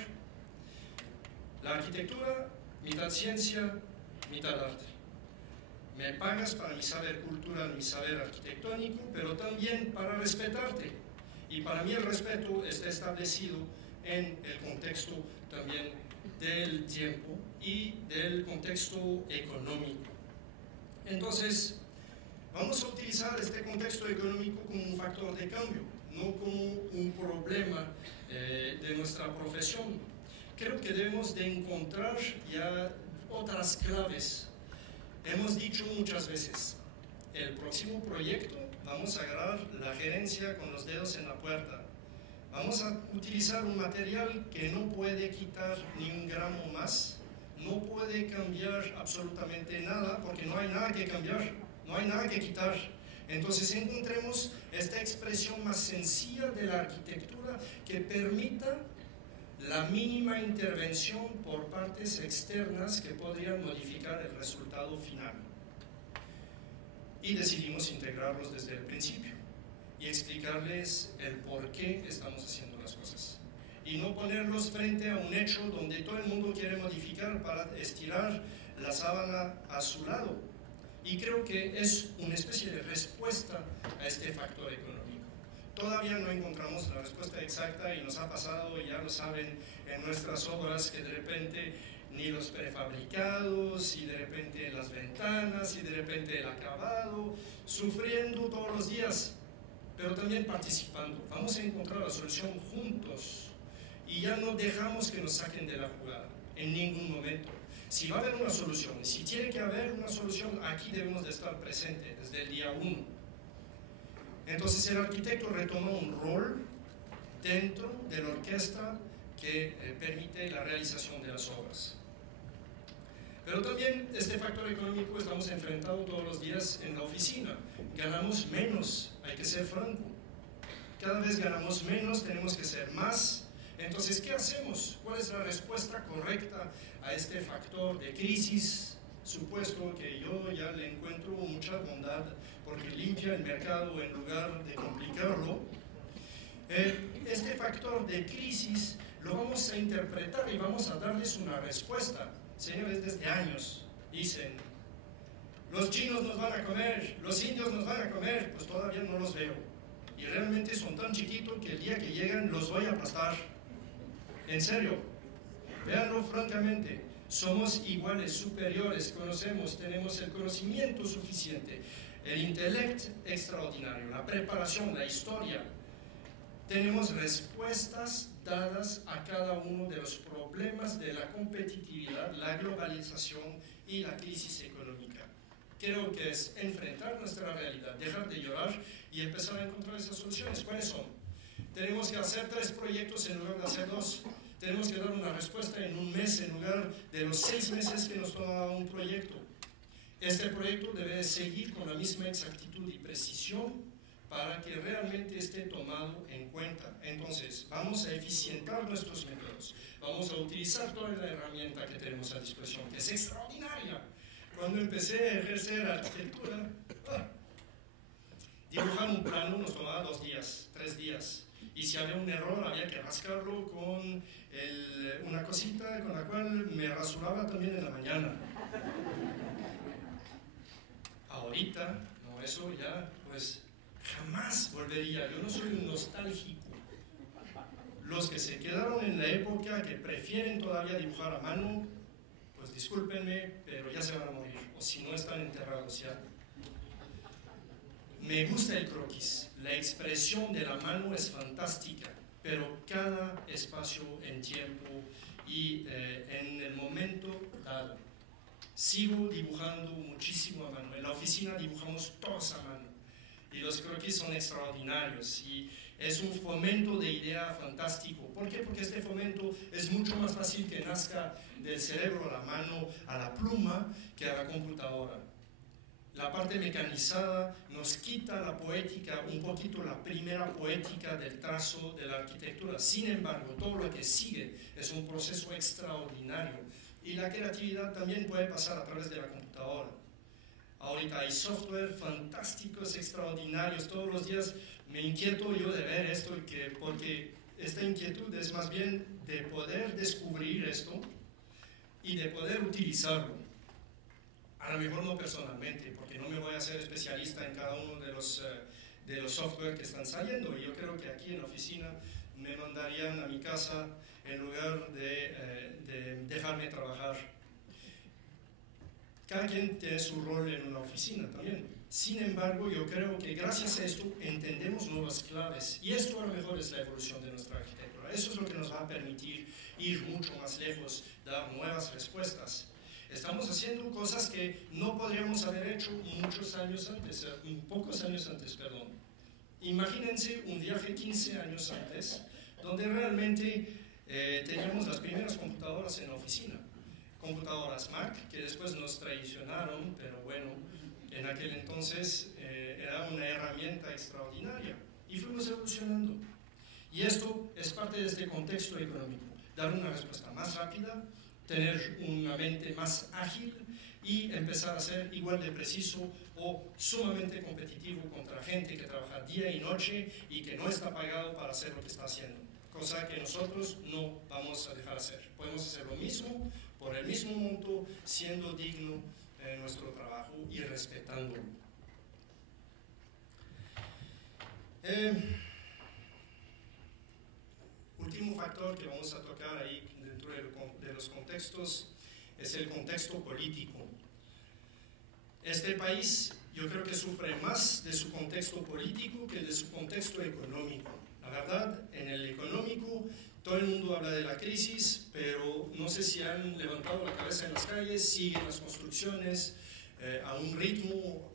La arquitectura, mitad ciencia, mitad arte. Me pagas para mi saber cultural, mi saber arquitectónico, pero también para respetarte. Y para mí el respeto está establecido en el contexto también del tiempo y del contexto económico. Entonces, vamos a utilizar este contexto económico como un factor de cambio, no como un problema de nuestra profesión. Creo que debemos de encontrar ya otras claves. Hemos dicho muchas veces, el próximo proyecto vamos a agarrar la gerencia con los dedos en la puerta. Vamos a utilizar un material que no puede quitar ni un gramo más, no puede cambiar absolutamente nada, porque no hay nada que cambiar, no hay nada que quitar. Entonces encontremos esta expresión más sencilla de la arquitectura que permita la mínima intervención por partes externas que podrían modificar el resultado final. Y decidimos integrarlos desde el principio y explicarles el por qué estamos haciendo las cosas. y no ponerlos frente a un hecho donde todo el mundo quiere modificar para estirar la sábana a su lado. Y creo que es una especie de respuesta a este factor económico. Todavía no encontramos la respuesta exacta y nos ha pasado, ya lo saben, en nuestras obras que de repente ni los prefabricados, y de repente las ventanas, y de repente el acabado, sufriendo todos los días, pero también participando. Vamos a encontrar la solución juntos y ya no dejamos que nos saquen de la jugada en ningún momento. Si va a haber una solución, y si tiene que haber una solución, aquí debemos de estar presentes desde el día 1. Entonces el arquitecto retoma un rol dentro de la orquesta que permite la realización de las obras. Pero también este factor económico estamos enfrentando todos los días en la oficina. Ganamos menos, hay que ser franco. Cada vez ganamos menos, tenemos que ser más. Entonces, ¿qué hacemos? ¿Cuál es la respuesta correcta a este factor de crisis? Supuesto que yo ya le encuentro mucha bondad porque limpia el mercado en lugar de complicarlo. Este factor de crisis lo vamos a interpretar y vamos a darles una respuesta. Señores, desde años dicen, los chinos nos van a comer, los indios nos van a comer, pues todavía no los veo. Y realmente son tan chiquitos que el día que llegan los voy a aplastar. En serio, véanlo francamente, somos iguales, superiores, conocemos, tenemos el conocimiento suficiente, el intelecto extraordinario, la preparación, la historia. Tenemos respuestas dadas a cada uno de los problemas de la competitividad, la globalización y la crisis económica. Creo que es enfrentar nuestra realidad, dejar de llorar y empezar a encontrar esas soluciones. ¿Cuáles son? Tenemos que hacer 3 proyectos en lugar de hacer 2. Tenemos que dar una respuesta en un mes en lugar de los 6 meses que nos toma un proyecto. Este proyecto debe seguir con la misma exactitud y precisión para que realmente esté tomado en cuenta. Entonces, vamos a eficientar nuestros métodos, vamos a utilizar toda la herramienta que tenemos a disposición, que es extraordinaria. Cuando empecé a ejercer arquitectura, dibujar un plano nos tomaba 2 días, 3 días. Y si había un error, había que rascarlo con una cosita con la cual me rasuraba también en la mañana. Ahorita, no, eso ya, pues, jamás volvería. Yo no soy un nostálgico. Los que se quedaron en la época, que prefieren todavía dibujar a mano, pues discúlpenme, pero ya se van a morir. O si no, están enterrados ya. Me gusta el croquis. La expresión de la mano es fantástica, pero cada espacio en tiempo y en el momento dado. Sigo dibujando muchísimo a mano. En la oficina dibujamos todos a mano. Y los croquis son extraordinarios y es un fomento de idea fantástico. ¿Por qué? Porque este fomento es mucho más fácil que nazca del cerebro a la mano, a la pluma, que a la computadora. La parte mecanizada nos quita la poética, un poquito la primera poética del trazo de la arquitectura. Sin embargo, todo lo que sigue es un proceso extraordinario. Y la creatividad también puede pasar a través de la computadora. Ahorita hay software fantásticos, extraordinarios. Todos los días me inquieto yo de ver esto, porque esta inquietud es más bien de poder descubrir esto y de poder utilizarlo. A lo mejor no personalmente, porque no me voy a hacer especialista en cada uno de los software que están saliendo. Y yo creo que aquí en la oficina me mandarían a mi casa en lugar de dejarme trabajar. Cada quien tiene su rol en una oficina también. Sin embargo, yo creo que gracias a esto entendemos nuevas claves. Y esto a lo mejor es la evolución de nuestra arquitectura. Eso es lo que nos va a permitir ir mucho más lejos, dar nuevas respuestas. Estamos haciendo cosas que no podríamos haber hecho pocos años antes, perdón. Imagínense un viaje 15 años antes, donde realmente teníamos las primeras computadoras en la oficina. Computadoras Mac, que después nos traicionaron, pero bueno, en aquel entonces era una herramienta extraordinaria y fuimos evolucionando. Y esto es parte de este contexto económico, dar una respuesta más rápida, tener una mente más ágil y empezar a ser igual de preciso o sumamente competitivo contra gente que trabaja día y noche y que no está pagado para hacer lo que está haciendo. cosa que nosotros no vamos a dejar hacer. Podemos hacer lo mismo por el mismo monto, siendo digno en nuestro trabajo y respetándolo. Último factor que vamos a tocar ahí dentro de los contextos es el contexto político. Este país yo creo que sufre más de su contexto político que de su contexto económico. La verdad, en el económico todo el mundo habla de la crisis, pero no sé si han levantado la cabeza en las calles, siguen las construcciones a un ritmo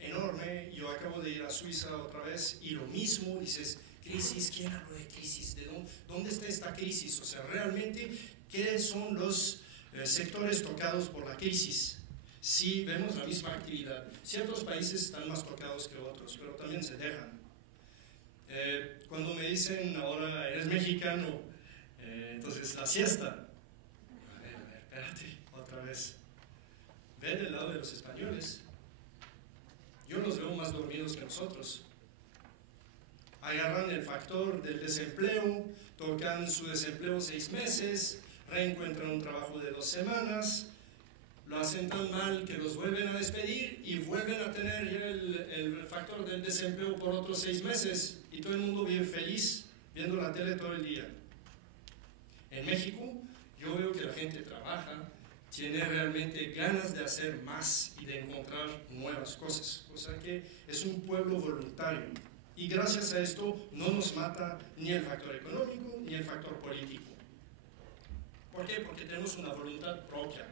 enorme. Yo acabo de ir a Suiza otra vez y lo mismo, dices, crisis, ¿quién habló de crisis? ¿Dónde está esta crisis? O sea, realmente, ¿qué son los sectores tocados por la crisis? Sí, vemos la misma actividad. Ciertos países están más tocados que otros, pero también se dejan. Cuando me dicen ahora, eres mexicano, entonces la siesta. A ver, espérate, otra vez. Ve del lado de los españoles. Yo los veo más dormidos que nosotros. Agarran el factor del desempleo, tocan su desempleo 6 meses, reencuentran un trabajo de 2 semanas, lo hacen tan mal que los vuelven a despedir y vuelven a tener ya el factor del desempleo por otros 6 meses y todo el mundo bien feliz viendo la tele todo el día. En México yo veo que la gente trabaja, tiene realmente ganas de hacer más y de encontrar nuevas cosas, o sea que es un pueblo voluntario y gracias a esto no nos mata ni el factor económico ni el factor político. ¿Por qué? Porque tenemos una voluntad propia.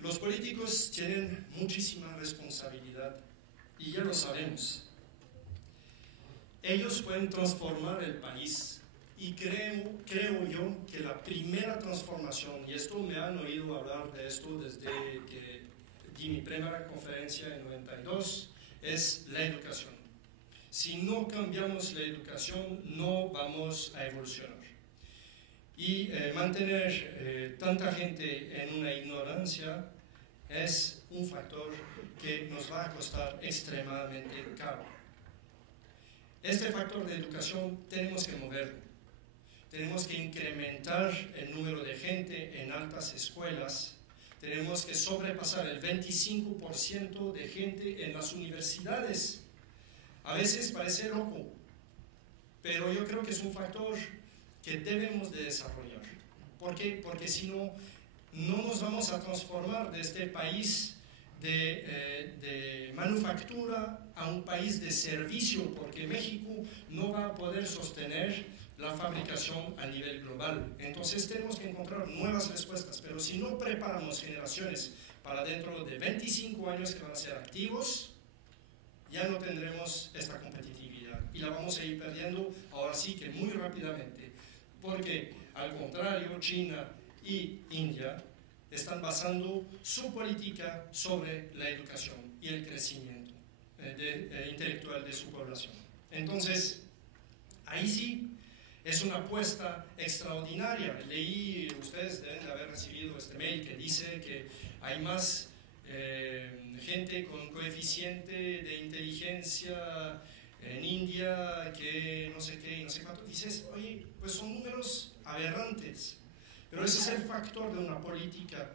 Los políticos tienen muchísima responsabilidad y ya lo sabemos. Ellos pueden transformar el país y creo yo que la primera transformación, y esto me han oído hablar de esto desde que di mi primera conferencia en 92, es la educación. Si no cambiamos la educación, no vamos a evolucionar. Y mantener tanta gente en una ignorancia es un factor que nos va a costar extremadamente caro. Este factor de educación tenemos que moverlo. Tenemos que incrementar el número de gente en altas escuelas. Tenemos que sobrepasar el 25% de gente en las universidades. A veces parece loco, pero yo creo que es un factor que debemos de desarrollar. ¿Por qué? Porque si no, no nos vamos a transformar de este país de manufactura a un país de servicio, porque México no va a poder sostener la fabricación a nivel global. Entonces tenemos que encontrar nuevas respuestas, pero si no preparamos generaciones para dentro de 25 años que van a ser activos, ya no tendremos esta competitividad y la vamos a ir perdiendo ahora sí que muy rápidamente, porque al contrario, China y India están basando su política sobre la educación y el crecimiento intelectual de su población. Entonces, ahí sí es una apuesta extraordinaria. Leí, ustedes deben de haber recibido este mail que dice que hay más gente con coeficiente de inteligencia en India que no sé qué y no sé cuánto. Dices, oye, pues son números aberrantes. Pero ese es el factor de una política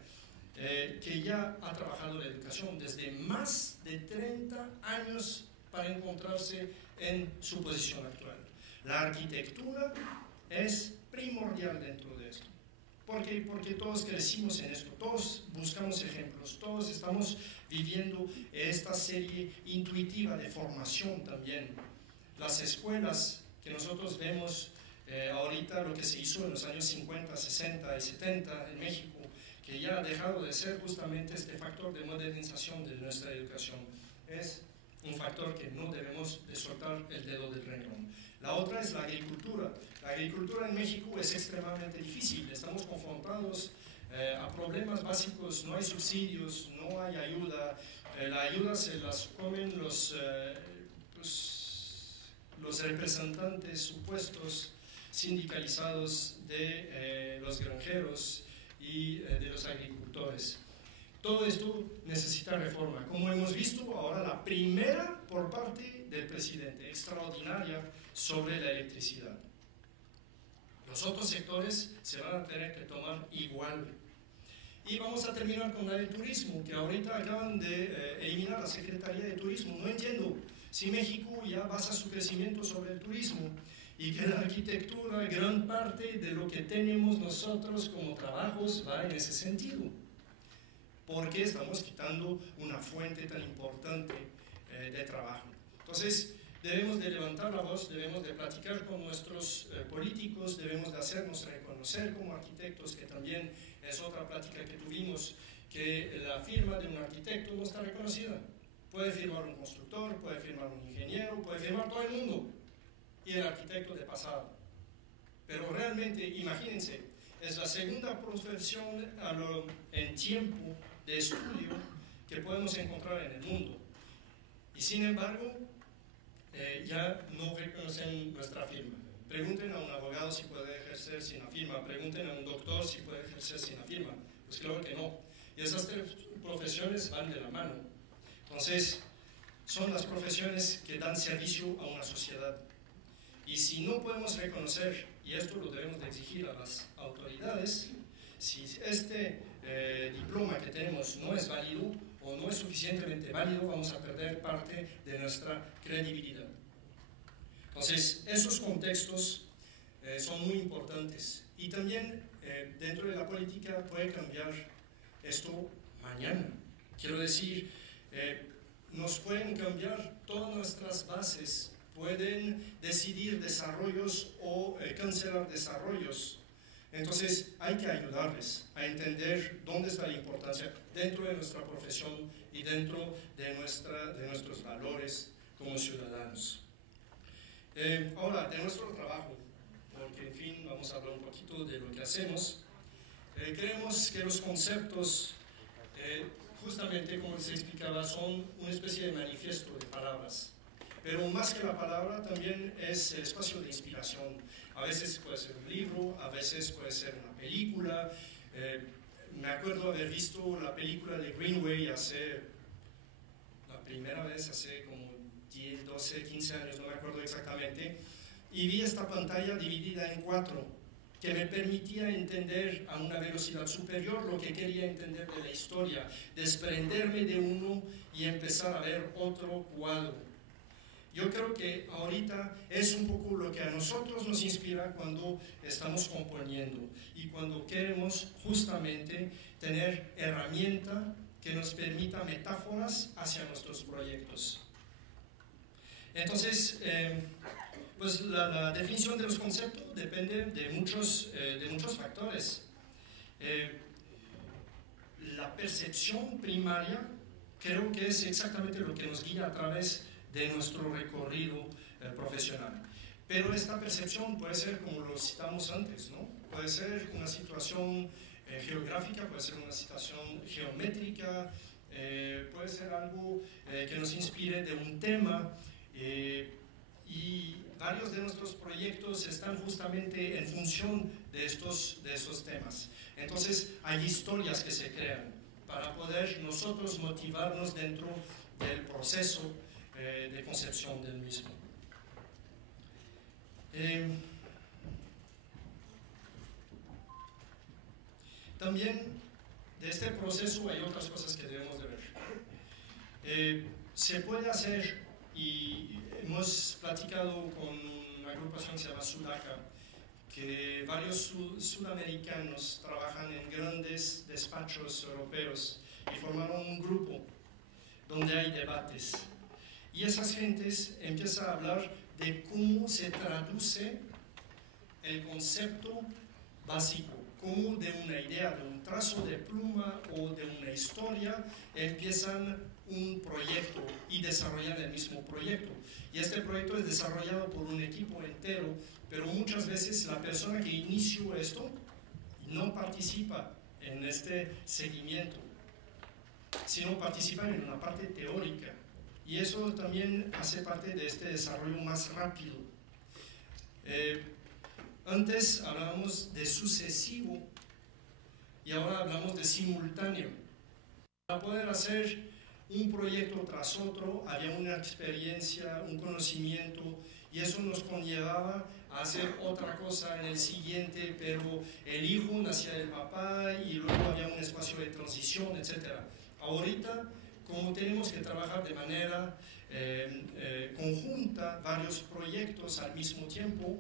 que ya ha trabajado la educación desde más de 30 años para encontrarse en su posición actual. La arquitectura es primordial dentro de esto. Porque todos crecimos en esto, todos buscamos ejemplos, todos estamos viviendo esta serie intuitiva de formación también. Las escuelas que nosotros vemos ahorita, lo que se hizo en los años 50, 60 y 70 en México, que ya ha dejado de ser justamente este factor de modernización de nuestra educación, es un factor que no debemos de soltar el dedo del renglón. La otra es la agricultura. La agricultura en México es extremadamente difícil, estamos confrontados a problemas básicos, no hay subsidios, no hay ayuda, la ayuda se las comen los representantes supuestos sindicalizados de los granjeros y de los agricultores. Todo esto necesita reforma. Como hemos visto ahora, la primera por parte del presidente, extraordinaria sobre la electricidad. Los otros sectores se van a tener que tomar igual. Y vamos a terminar con la del turismo, que ahorita acaban de eliminar la Secretaría de Turismo. No entiendo si México ya basa su crecimiento sobre el turismo y que la arquitectura, gran parte de lo que tenemos nosotros como trabajos va en ese sentido. ¿Por qué estamos quitando una fuente tan importante de trabajo? Entonces, debemos de levantar la voz, debemos de platicar con nuestros políticos, debemos de hacernos reconocer como arquitectos, que también es otra plática que tuvimos, que la firma de un arquitecto no está reconocida. Puede firmar un constructor, puede firmar un ingeniero, puede firmar todo el mundo, y el arquitecto de pasada. Pero realmente, imagínense, es la segunda profesión en tiempo de estudio que podemos encontrar en el mundo. Y sin embargo, ya no reconocen nuestra firma. Pregunten a un abogado si puede ejercer sin la firma, pregunten a un doctor si puede ejercer sin la firma. Pues claro que no. Y esas tres profesiones van de la mano. Entonces, son las profesiones que dan servicio a una sociedad. Y si no podemos reconocer, y esto lo debemos de exigir a las autoridades, si este diploma que tenemos no es válido o no es suficientemente válido, vamos a perder parte de nuestra credibilidad. Entonces, esos contextos son muy importantes. Y también dentro de la política puede cambiar esto mañana. Quiero decir, nos pueden cambiar todas nuestras bases, pueden decidir desarrollos o cancelar desarrollos. Entonces hay que ayudarles a entender dónde está la importancia dentro de nuestra profesión y dentro de nuestros valores como ciudadanos. Ahora, de nuestro trabajo, porque en fin vamos a hablar un poquito de lo que hacemos. Creemos que los conceptos, justamente como les explicaba, son una especie de manifiesto de palabras. Pero más que la palabra también es el espacio de inspiración. A veces puede ser un libro, a veces puede ser una película. Me acuerdo haber visto la película de Greenway la primera vez hace como 10, 12, 15 años, no me acuerdo exactamente, y vi esta pantalla dividida en 4, que me permitía entender a una velocidad superior lo que quería entender de la historia, desprenderme de uno y empezar a ver otro cuadro. Yo creo que ahorita es un poco lo que a nosotros nos inspira cuando estamos componiendo y cuando queremos justamente tener herramienta que nos permita metáforas hacia nuestros proyectos. Entonces, pues la definición de los conceptos depende de muchos factores. La percepción primaria creo que es exactamente lo que nos guía a través de nuestro recorrido profesional. Pero esta percepción puede ser, como lo citamos antes, ¿no? Puede ser una situación geográfica, puede ser una situación geométrica, puede ser algo que nos inspire de un tema, y varios de nuestros proyectos están justamente en función de estos temas. Entonces hay historias que se crean para poder nosotros motivarnos dentro del proceso de concepción del mismo. También de este proceso hay otras cosas que debemos de ver. Se puede hacer, y hemos platicado con una agrupación que se llama Sudaca, que varios sudamericanos trabajan en grandes despachos europeos y formaron un grupo donde hay debates. Y esas gentes empiezan a hablar de cómo se traduce el concepto básico, cómo de una idea, de un trazo de pluma o de una historia empiezan un proyecto y desarrollan el mismo proyecto. Y este proyecto es desarrollado por un equipo entero, pero muchas veces la persona que inició esto no participa en este seguimiento, sino participa en una parte teórica. Y eso también hace parte de este desarrollo más rápido. Antes hablábamos de sucesivo y ahora hablamos de simultáneo. Para poder hacer un proyecto tras otro, había una experiencia, un conocimiento, y eso nos conllevaba a hacer otra cosa en el siguiente, pero el hijo nacía del papá y luego había un espacio de transición, etc. Ahorita, como tenemos que trabajar de manera conjunta varios proyectos al mismo tiempo,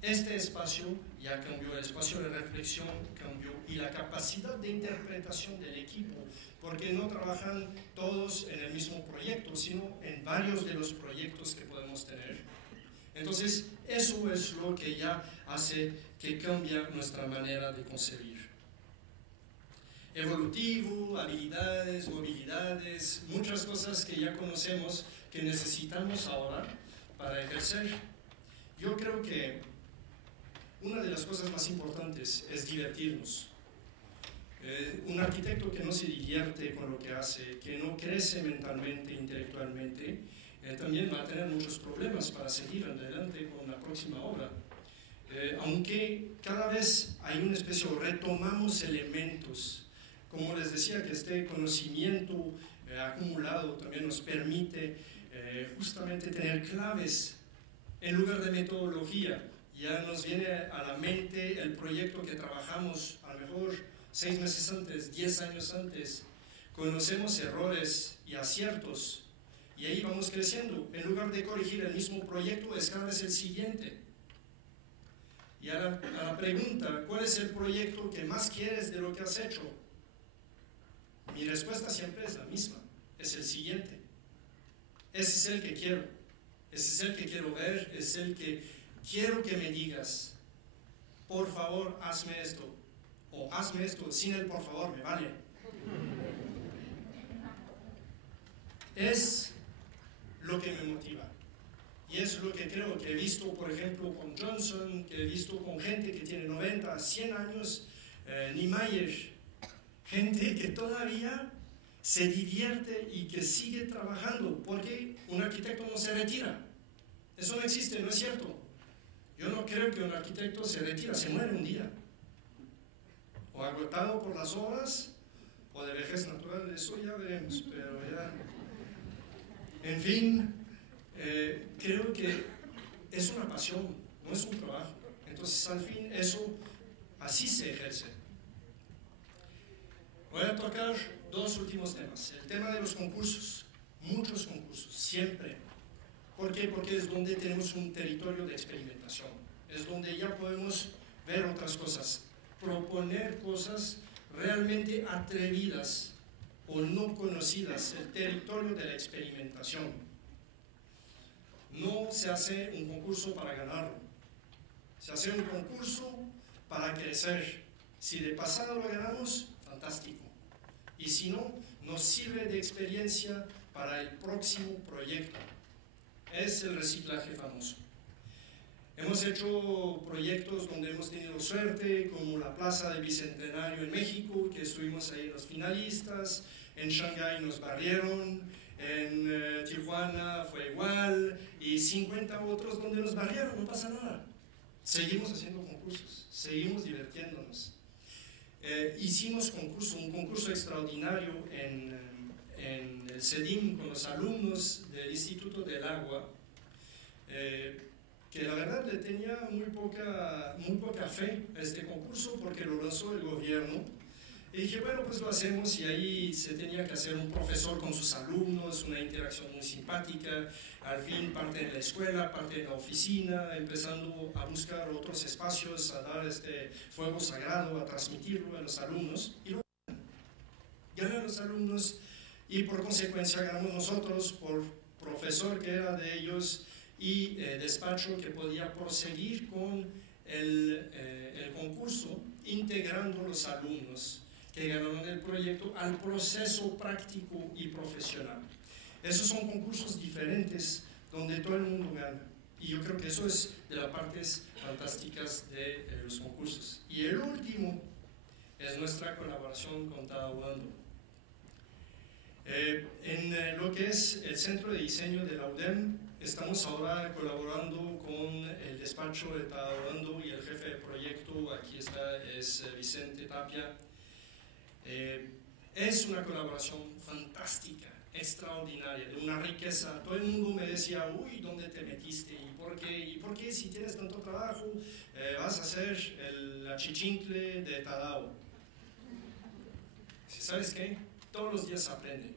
este espacio ya cambió, el espacio de reflexión cambió y la capacidad de interpretación del equipo, porque no trabajan todos en el mismo proyecto, sino en varios de los proyectos que podemos tener. Entonces, eso es lo que ya hace que cambie nuestra manera de concebir. Evolutivo, habilidades, movilidades, muchas cosas que ya conocemos que necesitamos ahora para ejercer. Yo creo que una de las cosas más importantes es divertirnos. Un arquitecto que no se divierte con lo que hace, que no crece mentalmente, intelectualmente, también va a tener muchos problemas para seguir adelante con la próxima obra. Aunque cada vez hay una especie de retomamos elementos, como les decía, que este conocimiento acumulado también nos permite justamente tener claves en lugar de metodología. Ya nos viene a la mente el proyecto que trabajamos a lo mejor 6 meses antes, 10 años antes. Conocemos errores y aciertos y ahí vamos creciendo. En lugar de corregir el mismo proyecto, es cada vez el siguiente. Y a la pregunta, ¿cuál es el proyecto que más quieres de lo que has hecho? Mi respuesta siempre es la misma, es el siguiente. Ese es el que quiero, ese es el que quiero ver, es el que quiero que me digas, por favor, hazme esto, o hazme esto, sin el por favor, me vale. Es lo que me motiva. Y es lo que creo que he visto, por ejemplo, con Johnson, que he visto con gente que tiene 90, 100 años, Niemeyer, gente que todavía se divierte y que sigue trabajando, porque un arquitecto no se retira. Eso no existe, no es cierto. Yo no creo que un arquitecto se retira, se muere un día. O agotado por las obras, o de vejez natural, eso ya veremos, pero ya... En fin, creo que es una pasión, no es un trabajo. Entonces, al fin, eso así se ejerce. Voy a tocar 2 últimos temas. El tema de los concursos, muchos concursos, siempre. ¿Por qué? Porque es donde tenemos un territorio de experimentación. Es donde ya podemos ver otras cosas, proponer cosas realmente atrevidas o no conocidas, el territorio de la experimentación. No se hace un concurso para ganarlo, se hace un concurso para crecer. Si de pasada lo ganamos, fantástico. Y si no, nos sirve de experiencia para el próximo proyecto. Es el reciclaje famoso. Hemos hecho proyectos donde hemos tenido suerte, como la Plaza del Bicentenario en México, que estuvimos ahí los finalistas. En Shanghái nos barrieron, en Tijuana fue igual, y 50 otros donde nos barrieron, no pasa nada. Seguimos haciendo concursos, seguimos divirtiéndonos. Hicimos un concurso extraordinario en el CEDIM con los alumnos del Instituto del Agua, que la verdad le tenía muy poca fe a este concurso porque lo lanzó el gobierno. Y dije, bueno, pues lo hacemos, y ahí se tenía que hacer un profesor con sus alumnos, una interacción muy simpática, al fin parte de la escuela, parte de la oficina, empezando a buscar otros espacios, a dar este fuego sagrado, a transmitirlo a los alumnos, y lo ganan los alumnos, y por consecuencia ganamos nosotros por profesor que era de ellos, y despacho que podía proseguir con el concurso, integrando los alumnos que ganaron el proyecto al proceso práctico y profesional. Esos son concursos diferentes donde todo el mundo gana. Y yo creo que eso es de las partes fantásticas de los concursos. Y el último es nuestra colaboración con Tadawando. En lo que es el Centro de Diseño de la UDEM, estamos ahora colaborando con el despacho de Tadawando y el jefe de proyecto, aquí está, es Vicente Tapia. Es una colaboración fantástica, extraordinaria, de una riqueza. Todo el mundo me decía, uy, ¿dónde te metiste? ¿Y por qué si tienes tanto trabajo vas a hacer el achichincle de Tadao? ¿Sabes qué? Todos los días aprende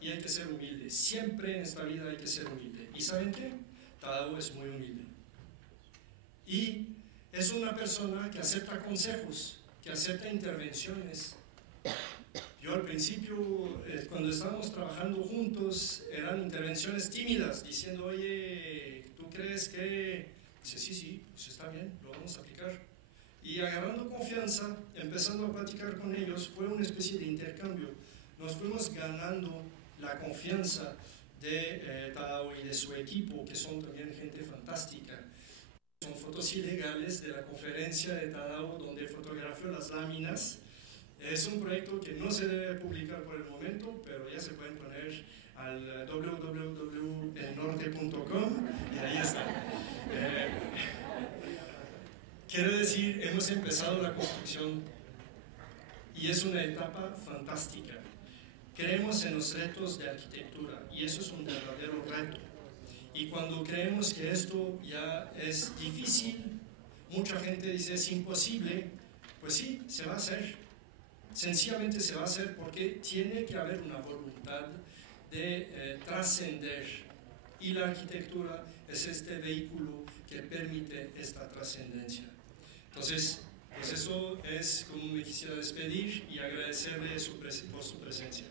y hay que ser humilde. Siempre en esta vida hay que ser humilde. ¿Y saben qué? Tadao es muy humilde. Y es una persona que acepta consejos, que acepta intervenciones. Yo al principio, cuando estábamos trabajando juntos, eran intervenciones tímidas, diciendo, oye, ¿tú crees que...? Dice, sí, pues está bien, lo vamos a aplicar. Y agarrando confianza, empezando a platicar con ellos, fue una especie de intercambio. Nos fuimos ganando la confianza de Tadao y de su equipo, que son también gente fantástica. Son fotos ilegales de la conferencia de Tadao, donde fotografió las láminas. Es un proyecto que no se debe publicar por el momento, pero ya se pueden poner al www.elnorte.com y ahí está. Quiero decir, hemos empezado la construcción y es una etapa fantástica. Creemos en los retos de arquitectura y eso es un verdadero reto. Y cuando creemos que esto ya es difícil, mucha gente dice es imposible, pues sí, se va a hacer. Sencillamente se va a hacer porque tiene que haber una voluntad de trascender y la arquitectura es este vehículo que permite esta trascendencia. Entonces, pues eso es como me quisiera despedir y agradecerle por su presencia.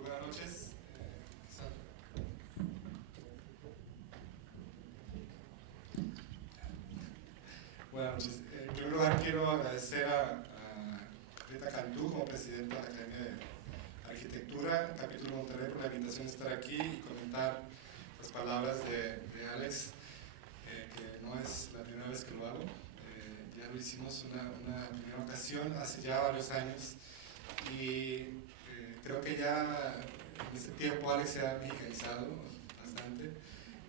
Buenas noches. Buenas noches. En primer lugar quiero agradecer a Rita Cantú como presidenta de la Academia de Arquitectura, Capítulo Monterrey, por la invitación de estar aquí y comentar las palabras de Alex, que no es la primera vez que lo hago. Ya lo hicimos una primera ocasión hace ya varios años y creo que ya en ese tiempo Alex se ha mexicanizado bastante,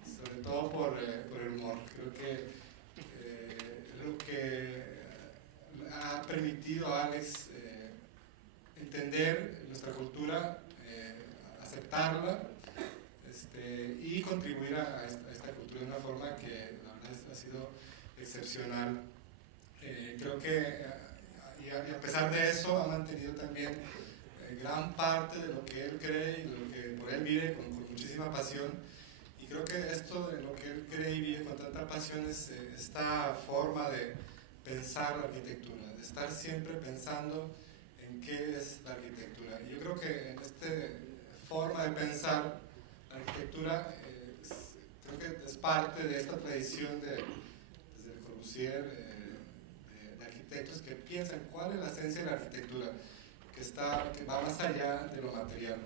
sobre todo por el humor. Creo que lo que ha permitido a Alex entender nuestra cultura, aceptarla y contribuir a esta cultura de una forma que la verdad ha sido excepcional. Creo que y a pesar de eso ha mantenido también gran parte de lo que él cree y lo que por él vive con muchísima pasión. Y creo que esto de lo que él cree y vive con tanta pasión es esta forma de pensar la arquitectura, de estar siempre pensando en qué es la arquitectura. Y yo creo que en esta forma de pensar la arquitectura creo que es parte de esta tradición desde Le Corbusier, de arquitectos que piensan cuál es la esencia de la arquitectura, que va más allá de lo material.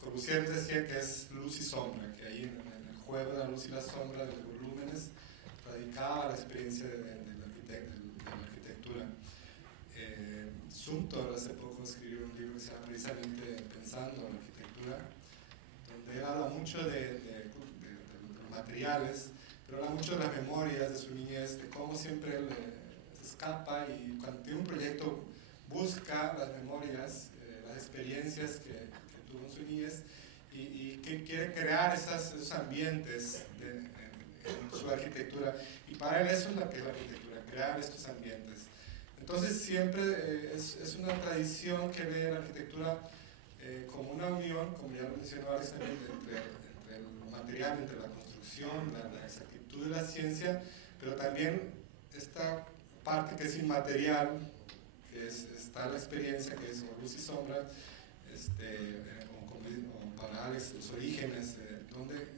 Corbusier decía que es luz y sombra, que ahí en el juego de la luz y la sombra de los volúmenes radicaba la experiencia de la arquitectura. Zumthor hace poco escribió un libro que se llama precisamente Pensando en la arquitectura, donde él habla mucho de los materiales, pero habla mucho de las memorias de su niñez, de cómo siempre él se escapa y cuando tiene un proyecto busca las memorias, las experiencias que tuvo en su niñez y que quiere crear esos ambientes en su arquitectura. Y para él eso es lo que es la arquitectura, crear estos ambientes. Entonces siempre es una tradición que ve la arquitectura como una unión, como ya lo mencionó Alex también, entre lo material, entre la construcción, la exactitud de la ciencia, pero también esta parte que es inmaterial, que está la experiencia, que es luz y sombra, o para Alex, los orígenes, donde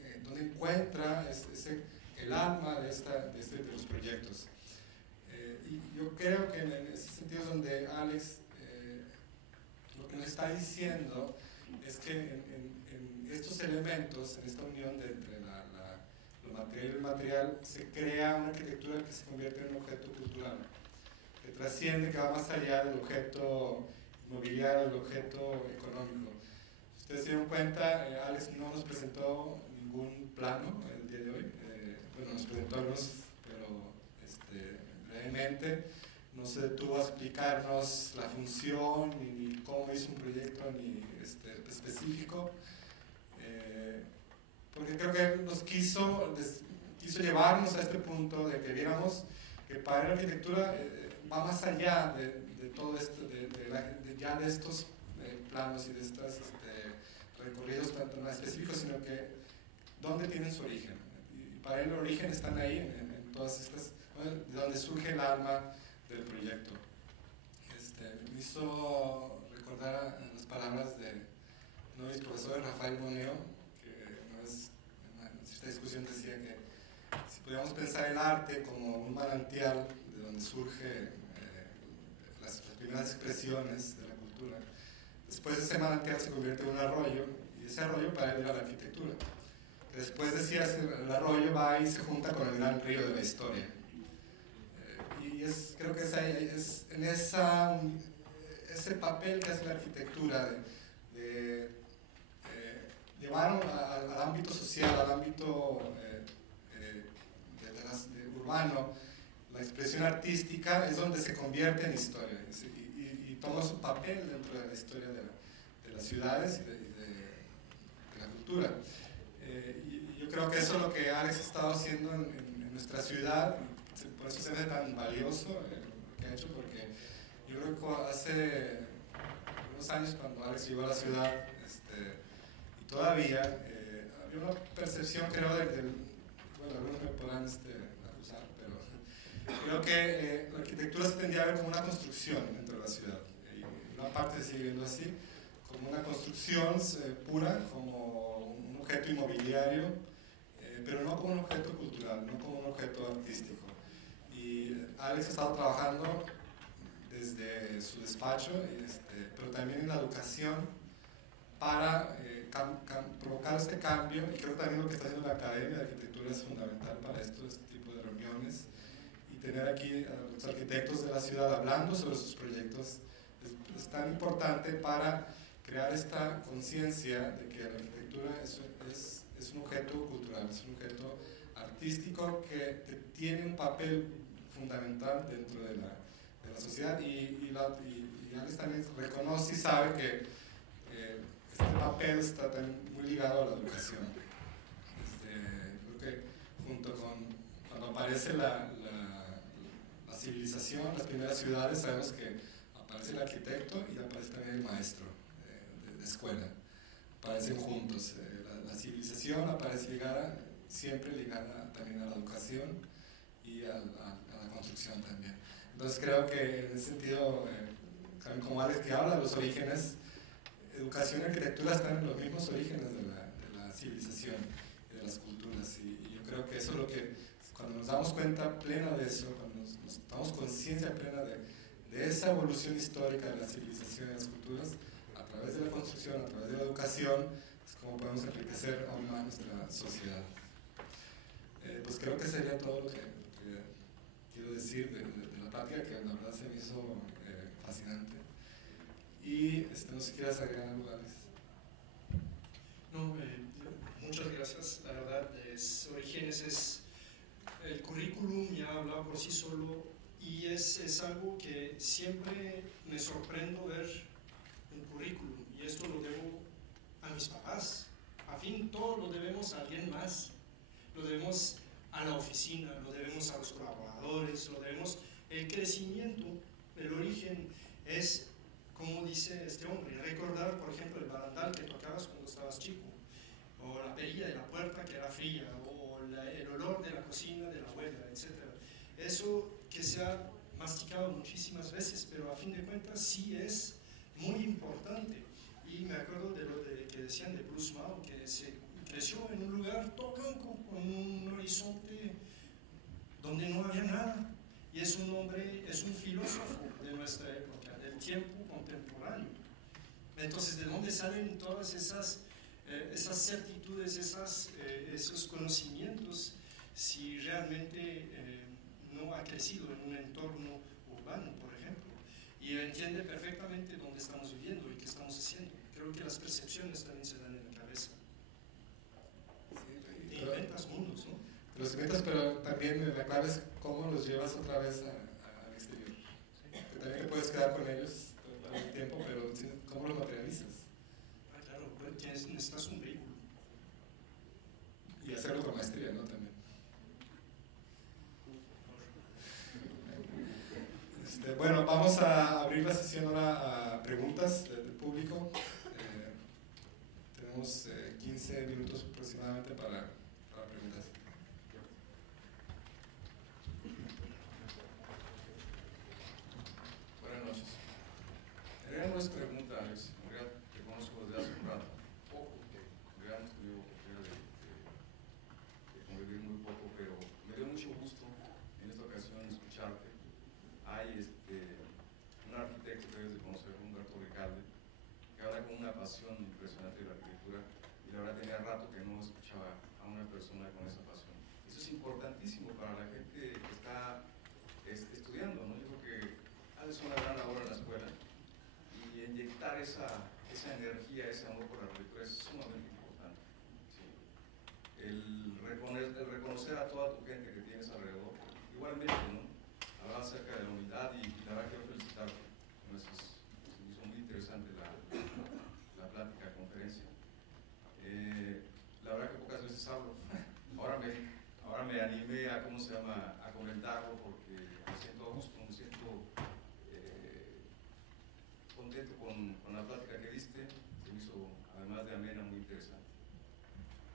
encuentra el alma de los proyectos. Y yo creo que en ese sentido es donde Alex lo que nos está diciendo es que en estos elementos, en esta unión entre lo material y el material, se crea una arquitectura que se convierte en un objeto cultural, que trasciende, que va más allá del objeto mobiliario, del objeto económico. Si ustedes se dieron cuenta, Alex no nos presentó ningún plano el día de hoy. Bueno, nos presentó algunos, pero brevemente. No se detuvo a explicarnos la función, ni cómo hizo un proyecto, ni específico. Porque creo que nos quiso llevarnos a este punto de que viéramos que para la arquitectura va más allá de todo esto, ya de estos planos y de estos recorridos tan específicos, sino que dónde tienen su origen. Y para él el origen están ahí, en todas estas, de donde surge el alma del proyecto. Me hizo recordar a las palabras de uno de mis profesores, Rafael Moneo, que una vez en cierta discusión decía que si pudiéramos pensar el arte como un manantial de donde surge las primeras expresiones de la cultura, después ese manantial se convierte en un arroyo, y ese arroyo para él era la arquitectura. Que después decía, el arroyo va y se junta con el gran río de la historia. Y creo que es en ese papel que hace la arquitectura de llevar al ámbito social, al ámbito urbano, la expresión artística es donde se convierte en historia y toma su papel dentro de la historia de las ciudades y de la cultura. Y yo creo que eso es lo que Alex ha estado haciendo en nuestra ciudad, por eso se ve tan valioso lo que ha hecho, porque yo creo que hace unos años cuando Alex llegó a la ciudad, y todavía había una percepción, creo, bueno, algunos me podrán acusar, pero creo que la arquitectura se tendía a ver como una construcción dentro de la ciudad, y una parte se sigue viendo así, como una construcción pura, como un objeto inmobiliario, pero no como un objeto cultural, no como un objeto artístico. Y Alex ha estado trabajando desde su despacho, pero también en la educación para provocar este cambio, y creo que también lo que está haciendo la Academia de Arquitectura es fundamental para este tipo de reuniones, y tener aquí a los arquitectos de la ciudad hablando sobre sus proyectos es tan importante para crear esta conciencia de que la arquitectura es un objeto cultural, es un objeto artístico que tiene un papel fundamental dentro de la sociedad, y Alex también reconoce y sabe que este papel está también muy ligado a la educación. Creo que junto con cuando aparece la civilización, las primeras ciudades, sabemos que aparece el arquitecto y aparece también el maestro de escuela, aparecen juntos. La civilización aparece siempre ligada también a la educación y a la construcción también. Entonces creo que en ese sentido, como Alex que habla de los orígenes, educación y arquitectura están en los mismos orígenes de la civilización y de las culturas, y yo creo que eso es lo que, cuando nos damos cuenta plena de eso, cuando nos damos conciencia plena de esa evolución histórica de la civilización y las culturas, a través de la construcción, a través de la educación, es como podemos enriquecer aún más nuestra sociedad. Pues creo que sería todo lo que quiero decir de la plática, que la verdad se me hizo fascinante. Y no sé si quieres agregar algo, Alex. No, muchas gracias. La verdad, Orígenes el currículum ya habla por sí solo, y es algo que siempre me sorprendo ver un currículum, y esto lo debo a mis papás. A fin, todo lo debemos a alguien más. Lo debemos a la oficina, lo debemos a los colaboradores, lo debemos. El crecimiento, el origen es, como dice este hombre, recordar, por ejemplo, el barandal que tocabas cuando estabas chico, o la perilla de la puerta que era fría, o el olor de la cocina de la abuela, etc. Eso que se ha masticado muchísimas veces, pero a fin de cuentas sí es muy importante. Y me acuerdo de lo que decían de Bruce Mau, que se creció en un lugar todo blanco, con un horizonte donde no había nada. Y es un hombre, es un filósofo de nuestra época, del tiempo contemporáneo. Entonces, ¿de dónde salen todas esas certitudes, esos conocimientos, si realmente no ha crecido en un entorno urbano, por ejemplo? Y entiende perfectamente dónde estamos viviendo y qué estamos haciendo. Creo que las percepciones también se dan en la cabeza. Sí, y inventas mundos, ¿no? Los inventas, pero también la clave es cómo los llevas otra vez al exterior. Que también te puedes quedar con ellos todo el tiempo, pero ¿cómo los materializas? Claro, pues necesitas un vehículo. Y hacerlo con maestría, ¿no? También. Bueno, vamos a abrir la sesión ahora a preguntas del público. Tenemos 15 minutos aproximadamente para preguntas. Buenas noches. En realidad no es pregunta, Alex. En realidad te conozco desde hace un rato. Poco, que en realidad hemos tenido oportunidad de convivir muy poco, pero me dio mucho gusto en esta ocasión escucharte. Hay un arquitecto que debes de conocer, Humberto Recalde, que habla con una pasión impresionante de la arquitectura, y la verdad tenía rato que no escuchaba a una persona con esa pasión. Eso es importantísimo para la gente que está estudiando, ¿no? Yo creo que haces una gran labor en la escuela, y inyectar esa energía, ese amor por la arquitectura es sumamente importante. ¿Sí? El reconocer a toda tu gente que tienes alrededor, igualmente, ¿no? Hablaba acerca de la humildad, y la verdad quiero felicitarte. Se me hizo muy interesante la plática, la conferencia. La verdad que pocas veces hablo. Ahora me animé a comentarlo, porque me siento a gusto, me siento contento con la plática que diste. Se me hizo, además de amena, muy interesante.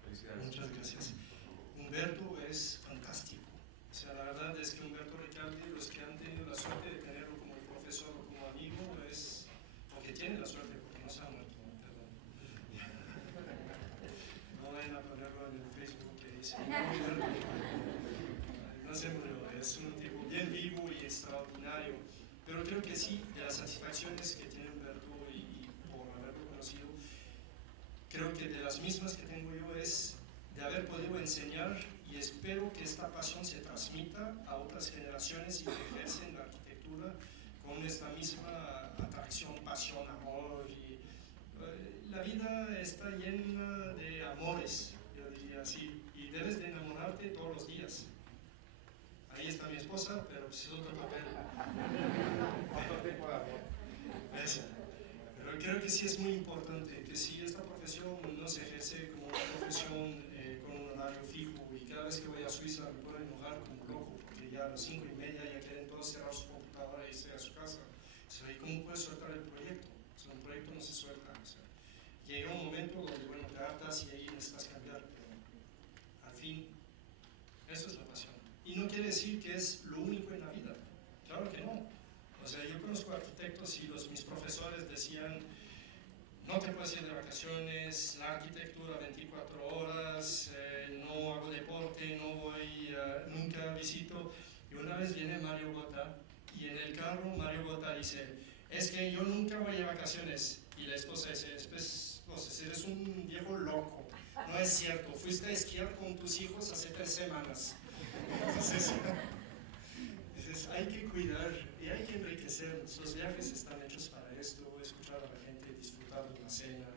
Felicidades. Muchas gracias. Humberto es fantástico. O sea, la verdad es que Humberto Recalde, los que han tenido la suerte de tenerlo como profesor o como amigo, porque tienen la suerte, porque no se ha muerto, perdón. No vayan a ponerlo en el Facebook que dice, no se murió, es un tipo bien vivo y extraordinario. Pero creo que sí, de las satisfacciones que tiene Humberto y por haberlo conocido, creo que de las mismas que tengo yo es de haber podido enseñar, y espero que esta pasión se transmita a otras generaciones y que ejercen la arquitectura con esta misma atracción, pasión, amor. La vida está llena de amores, yo diría así, y debes de enamorarte todos los días. Ahí está mi esposa, pero pues es otro papel. Pero creo que sí es muy importante, que si esta profesión no se ejerce como una profesión con un horario fijo, y cada vez que voy a Suiza me puedo enojar como loco, porque ya a las 5:30 ya quieren todos cerrar su computadora y irse a su casa. O sea, ¿y cómo puedes soltar el proyecto? O sea, un proyecto no se suelta. O sea, llega un momento donde, bueno, te hartas y ahí necesitas cambiar, pero al fin, eso es la pasión. Y no quiere decir que es lo único en la vida, claro que no. O sea, yo conozco arquitectos y mis profesores decían, no te puedes ir de vacaciones, la arquitectura 24 horas, no hago deporte, no voy, nunca visito. Y una vez viene Mario Botta, y en el carro Mario Botta dice, es que yo nunca voy de vacaciones. Y la esposa dice, entonces eres un viejo loco. No es cierto, fuiste a esquiar con tus hijos hace 3 semanas. Entonces, hay que cuidar y hay que enriquecernos. Los viajes están hechos para esto, escuchar a la gente, disfrutar de una cena,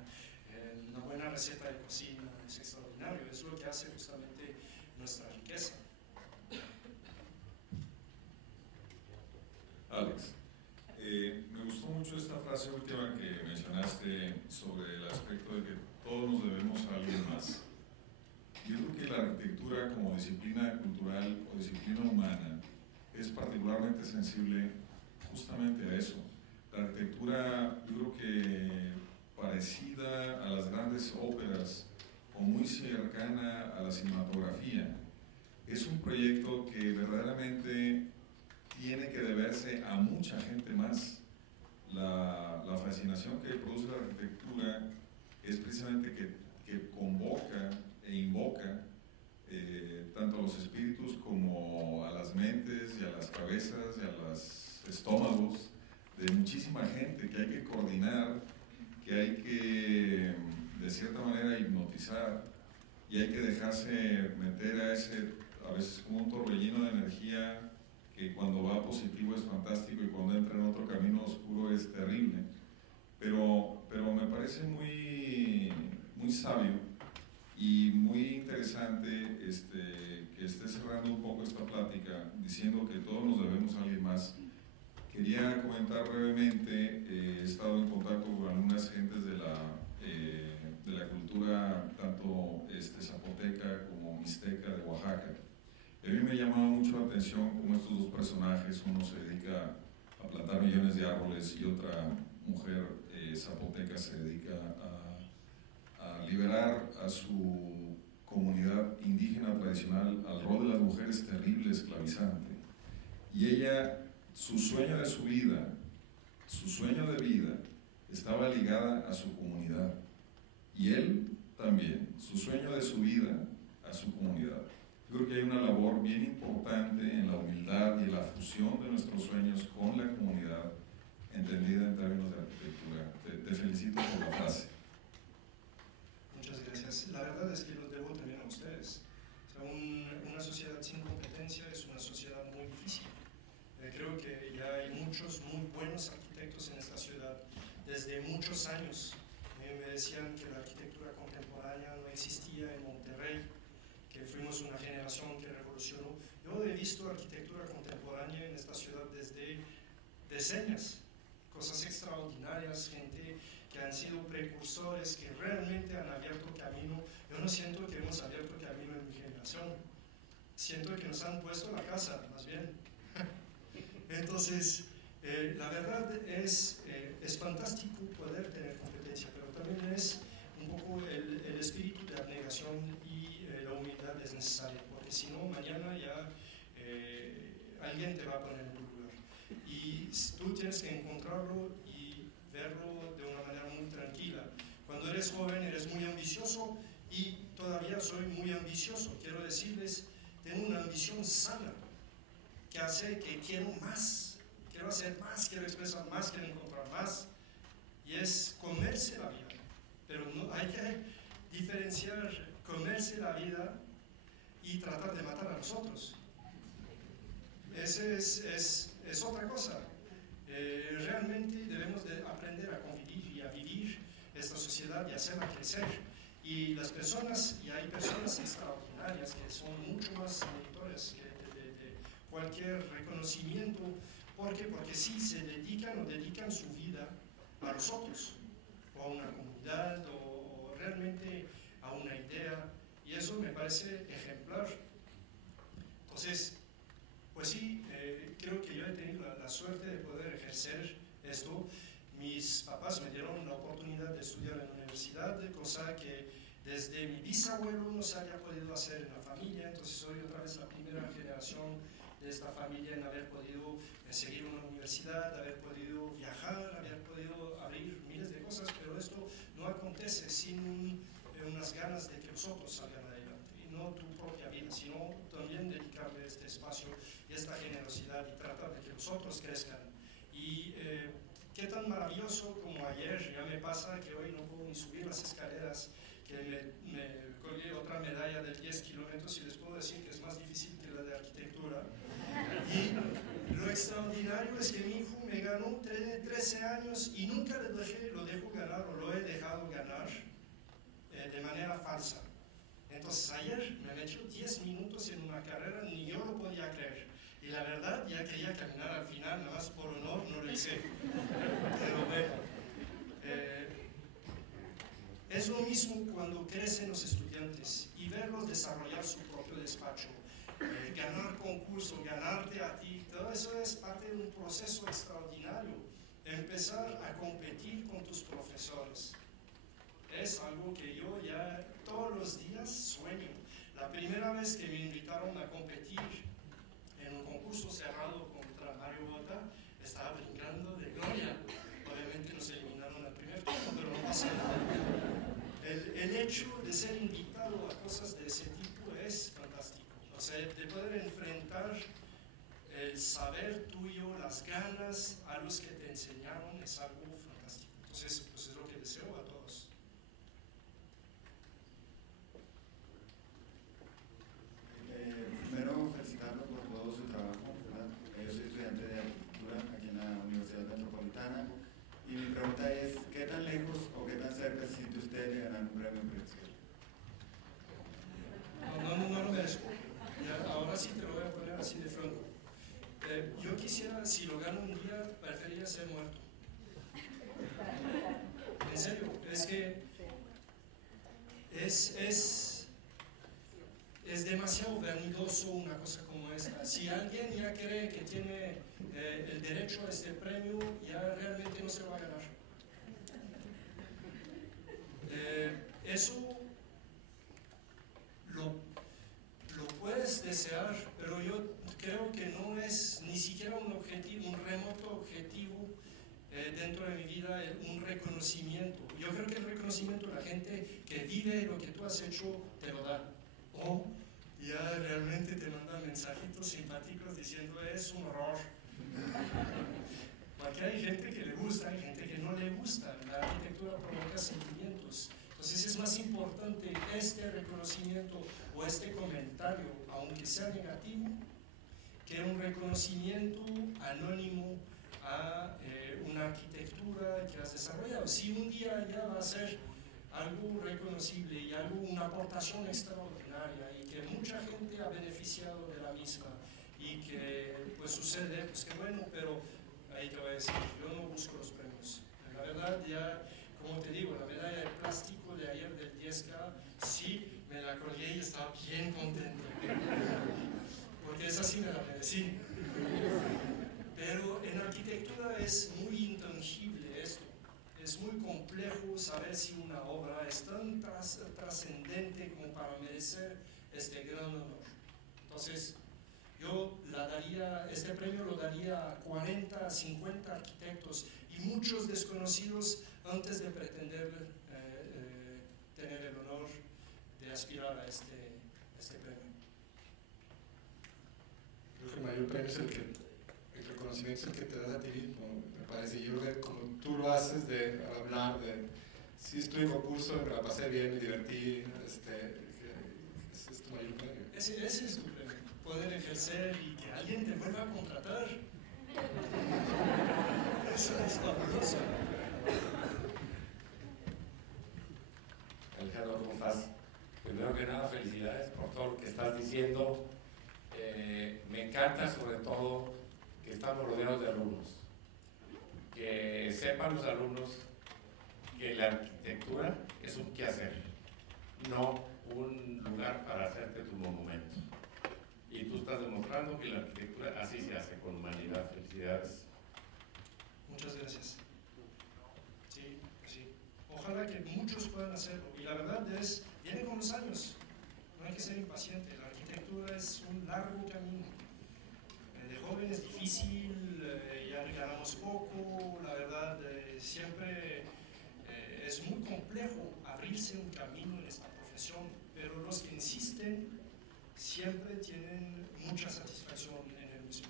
una buena receta de cocina, es extraordinario, es lo que hace justamente nuestra riqueza. Alex, me gustó mucho esta frase última que mencionaste sobre el aspecto de que todos nos debemos a alguien más. Yo creo que la arquitectura como disciplina cultural o disciplina humana es particularmente sensible justamente a eso. La arquitectura, yo creo que parecida a las grandes óperas o muy cercana a la cinematografía, es un proyecto que verdaderamente tiene que deberse a mucha gente más. la fascinación que produce la arquitectura es precisamente que convoca e invoca tanto a los espíritus como a las mentes y a las cabezas y a los estómagos de muchísima gente que hay que coordinar, que hay que de cierta manera hipnotizar y hay que dejarse meter a ese, a veces como un torbellino de energía que cuando va positivo es fantástico y cuando entra en otro camino oscuro es terrible, pero me parece muy sabio y muy interesante que esté cerrando un poco esta plática diciendo que todos nos debemos a alguien más. Quería comentar brevemente, he estado en contacto con algunas gentes de la cultura tanto zapoteca como mixteca de Oaxaca. A mí me llamaba mucho la atención cómo estos dos personajes, uno se dedica a plantar millones de árboles y otra mujer zapoteca se dedica a liberar a su comunidad indígena tradicional al rol de las mujeres terrible, esclavizante. Y ella, su sueño de vida, estaba ligada a su comunidad. Y él también, su sueño de su vida a su comunidad. Yo creo que hay una labor bien importante en la humildad y en la fusión de nuestros sueños con la comunidad, entendida en términos de arquitectura. Te felicito por la frase. Muchas gracias. La verdad es que los debo también a ustedes. O sea, una sociedad sin competencia es una sociedad muy difícil. Creo que ya hay muchos muy buenos arquitectos en esta ciudad desde muchos años. Me decían que la arquitectura contemporánea no existía en Monterrey, que fuimos una generación que revolucionó. Yo he visto arquitectura contemporánea en esta ciudad desde decenios, cosas extraordinarias, gente que han sido precursores, que realmente han abierto camino. Yo no siento que hemos abierto camino en mi generación, siento que nos han puesto la casa, más bien. Entonces, la verdad es fantástico poder tener competencia, pero también es un poco el espíritu de abnegación y la humildad es necesaria, porque si no, mañana ya alguien te va a poner en tu lugar. Y tú tienes que encontrarlo y verlo de una manera muy tranquila. Cuando eres joven eres muy ambicioso y todavía soy muy ambicioso. Quiero decirles, tengo una ambición sana que hace que quiero más, quiero hacer más, quiero expresar más, quiero encontrar más. Y es comerse la vida. Pero no, hay que diferenciar comerse la vida y tratar de matar a los otros. Ese es otra cosa. Realmente debemos de aprender a convivir y a vivir esta sociedad y hacerla crecer. Y las personas, y hay personas extraordinarias que son mucho más meritorias que de cualquier reconocimiento. ¿Por qué? Porque sí se dedican su vida a los otros, o a una comunidad, o realmente a una idea, y eso me parece ejemplar. Entonces, pues sí, creo que yo he tenido la suerte de poder ejercer esto. Mis papás me dieron la oportunidad de estudiar en la universidad, cosa que desde mi bisabuelo no se había podido hacer en la familia. Entonces soy otra vez la primera generación de esta familia en haber podido seguir una universidad, haber podido viajar, haber podido abrir miles de cosas, pero esto no acontece sin unas ganas de que los otros salgan adelante, y no tu propia vida, sino también dedicarle este espacio y esta generosidad y tratar de que los otros crezcan. Y qué tan maravilloso como ayer, ya me pasa que hoy no puedo ni subir las escaleras, que me colgué otra medalla de 10 kilómetros y les puedo decir que es más difícil que la de arquitectura. Y lo extraordinario es que mi hijo me ganó 13 años y nunca lo dejo ganar o lo he dejado ganar de manera falsa. Entonces ayer me metió 10 minutos en una carrera, ni yo lo podía creer. Y la verdad, ya quería caminar al final, nada más por honor, no lo hice. Pero bueno, es lo mismo cuando crecen los estudiantes y verlos desarrollar su propio despacho, ganar concursos, ganarte a ti, todo eso es parte de un proceso extraordinario. Empezar a competir con tus profesores es algo que yo ya todos los días sueño. La primera vez que me invitaron a competir en un concurso cerrado contra Mario Bota, estaba brincando de gloria, de poder enfrentar el saber tuyo, las ganas a los que te enseñaron, es algo fantástico. Entonces, pues es lo que deseo a todos. Primero, felicitarlo por todo su trabajo, ¿verdad? Yo soy estudiante de arquitectura aquí en la Universidad Metropolitana y mi pregunta es, ¿qué tan lejos o qué tan cerca se siente usted de ganar un premio Pritzker? No lo merezco. Ya, ahora sí te lo voy a poner así de frente. Yo quisiera, si lo gano un día, preferiría ser muerto. En serio, es que es demasiado vanidoso una cosa como esta. Si alguien ya cree que tiene el derecho a este premio, ya realmente no se lo va a ganar. Eso lo puedes desear, pero yo creo que no es ni siquiera un objetivo, un remoto objetivo dentro de mi vida, un reconocimiento. Yo creo que el reconocimiento, la gente que vive lo que tú has hecho, te lo da. O ya realmente te manda mensajitos simpáticos diciendo es un horror. Porque hay gente que le gusta, hay gente que no le gusta. La arquitectura provoca sentimientos. Entonces es más importante este reconocimiento o este comentario, aunque sea negativo, que un reconocimiento anónimo a una arquitectura que has desarrollado. Si un día ya va a ser algo reconocible y una aportación extraordinaria y que mucha gente ha beneficiado de la misma y que pues sucede, pues qué bueno, pero ahí te voy a decir, yo no busco los premios. La verdad ya, como te digo, la medalla de plástico de ayer del 10K, sí, me la colgué y estaba bien contento. Porque esa sí me la merecí. Pero en arquitectura es muy intangible esto. Es muy complejo saber si una obra es tan trascendente como para merecer este gran honor. Entonces, yo este premio lo daría a 40, 50 arquitectos y muchos desconocidos antes de pretender tener el honor de aspirar a este premio. Creo que el mayor premio es el reconocimiento es el que te das a ti mismo, me parece. Yo creo que como tú lo haces de hablar de, sí estuve en concurso, me la pasé bien, me divertí, ese es tu mayor premio. Ese es tu premio, poder ejercer y que alguien te vuelva a contratar. Eso es fabuloso. Alejandro, ¿cómo estás? Primero que nada, felicidades por todo lo que estás diciendo. Me encanta sobre todo que estamos rodeados de alumnos. Que sepan los alumnos que la arquitectura es un quehacer, no un lugar para hacerte tu monumento. Y tú estás demostrando que la arquitectura así se hace, con humanidad. Felicidades. Muchas gracias. Sí. Ojalá que muchos puedan hacerlo. Y la verdad viene con los años. No hay que ser impaciente. La arquitectura es un largo camino. De joven es difícil, ya ganamos poco. La verdad, siempre es muy complejo abrirse un camino en esta profesión. Pero los que insisten siempre tienen mucha satisfacción en el mismo.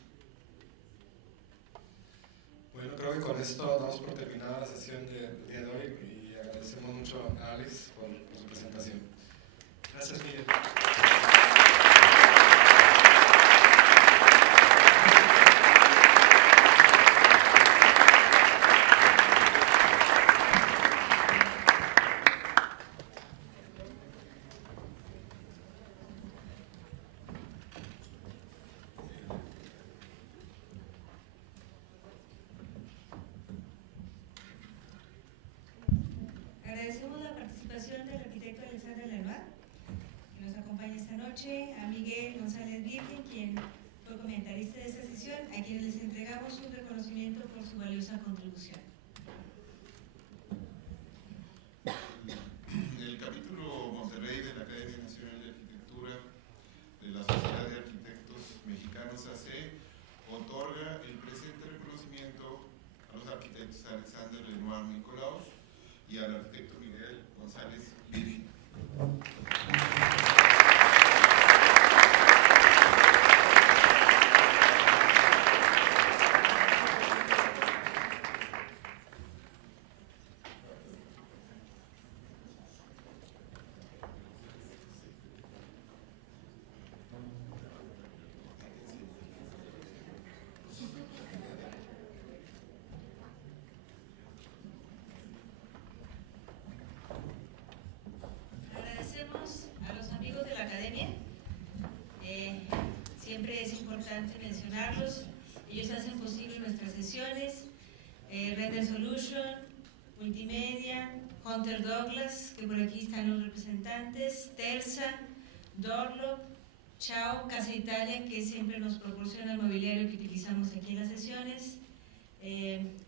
Bueno, creo que con esto damos por terminada la sesión del día de hoy y agradecemos mucho a Alex por su presentación. Gracias, Miguel. Agradecemos la participación del arquitecto Alexandre Lenoir, que nos acompaña esta noche, a Miguel González Virgen, quien fue comentarista de esta sesión, a quienes les entregamos un reconocimiento por su valiosa contribución. El capítulo Monterrey de la Academia Nacional de Arquitectura de la Sociedad de Arquitectos Mexicanos AC otorga el presente reconocimiento a los arquitectos Alexander Lenoir Nicolaus y al arquitecto Miguel González Virgen. siempre es importante mencionarlos. Ellos hacen posible nuestras sesiones. Render Solution, Multimedia, Hunter Douglas, que por aquí están los representantes, Terza, Dorlo, Chao, Casa Italia, que siempre nos proporciona el mobiliario que utilizamos aquí en las sesiones,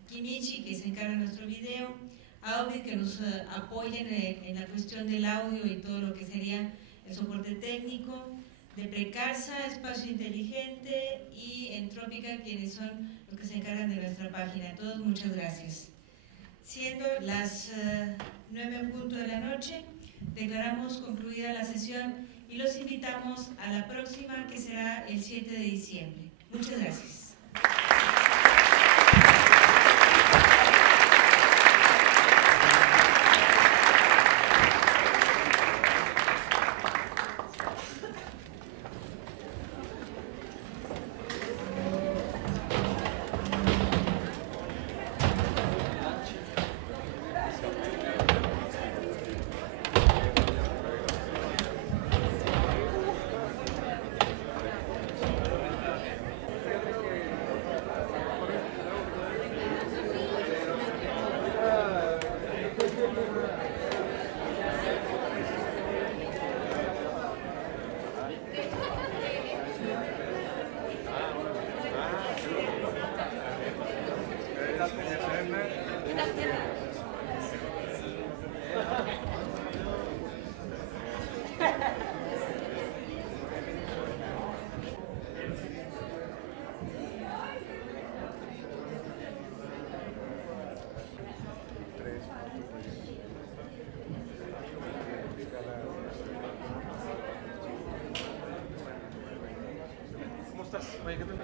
Kimichi, que se encarga de nuestro video, Audi, que nos apoya en la cuestión del audio y todo lo que sería el soporte técnico, de Precarsa, Espacio Inteligente, y Entrópica, quienes son los que se encargan de nuestra página. A todos muchas gracias. Siendo las 9:00 de la noche, declaramos concluida la sesión y los invitamos a la próxima, que será el 7 de diciembre. Muchas gracias. ¿Cómo estás? Oye, ¿qué tal?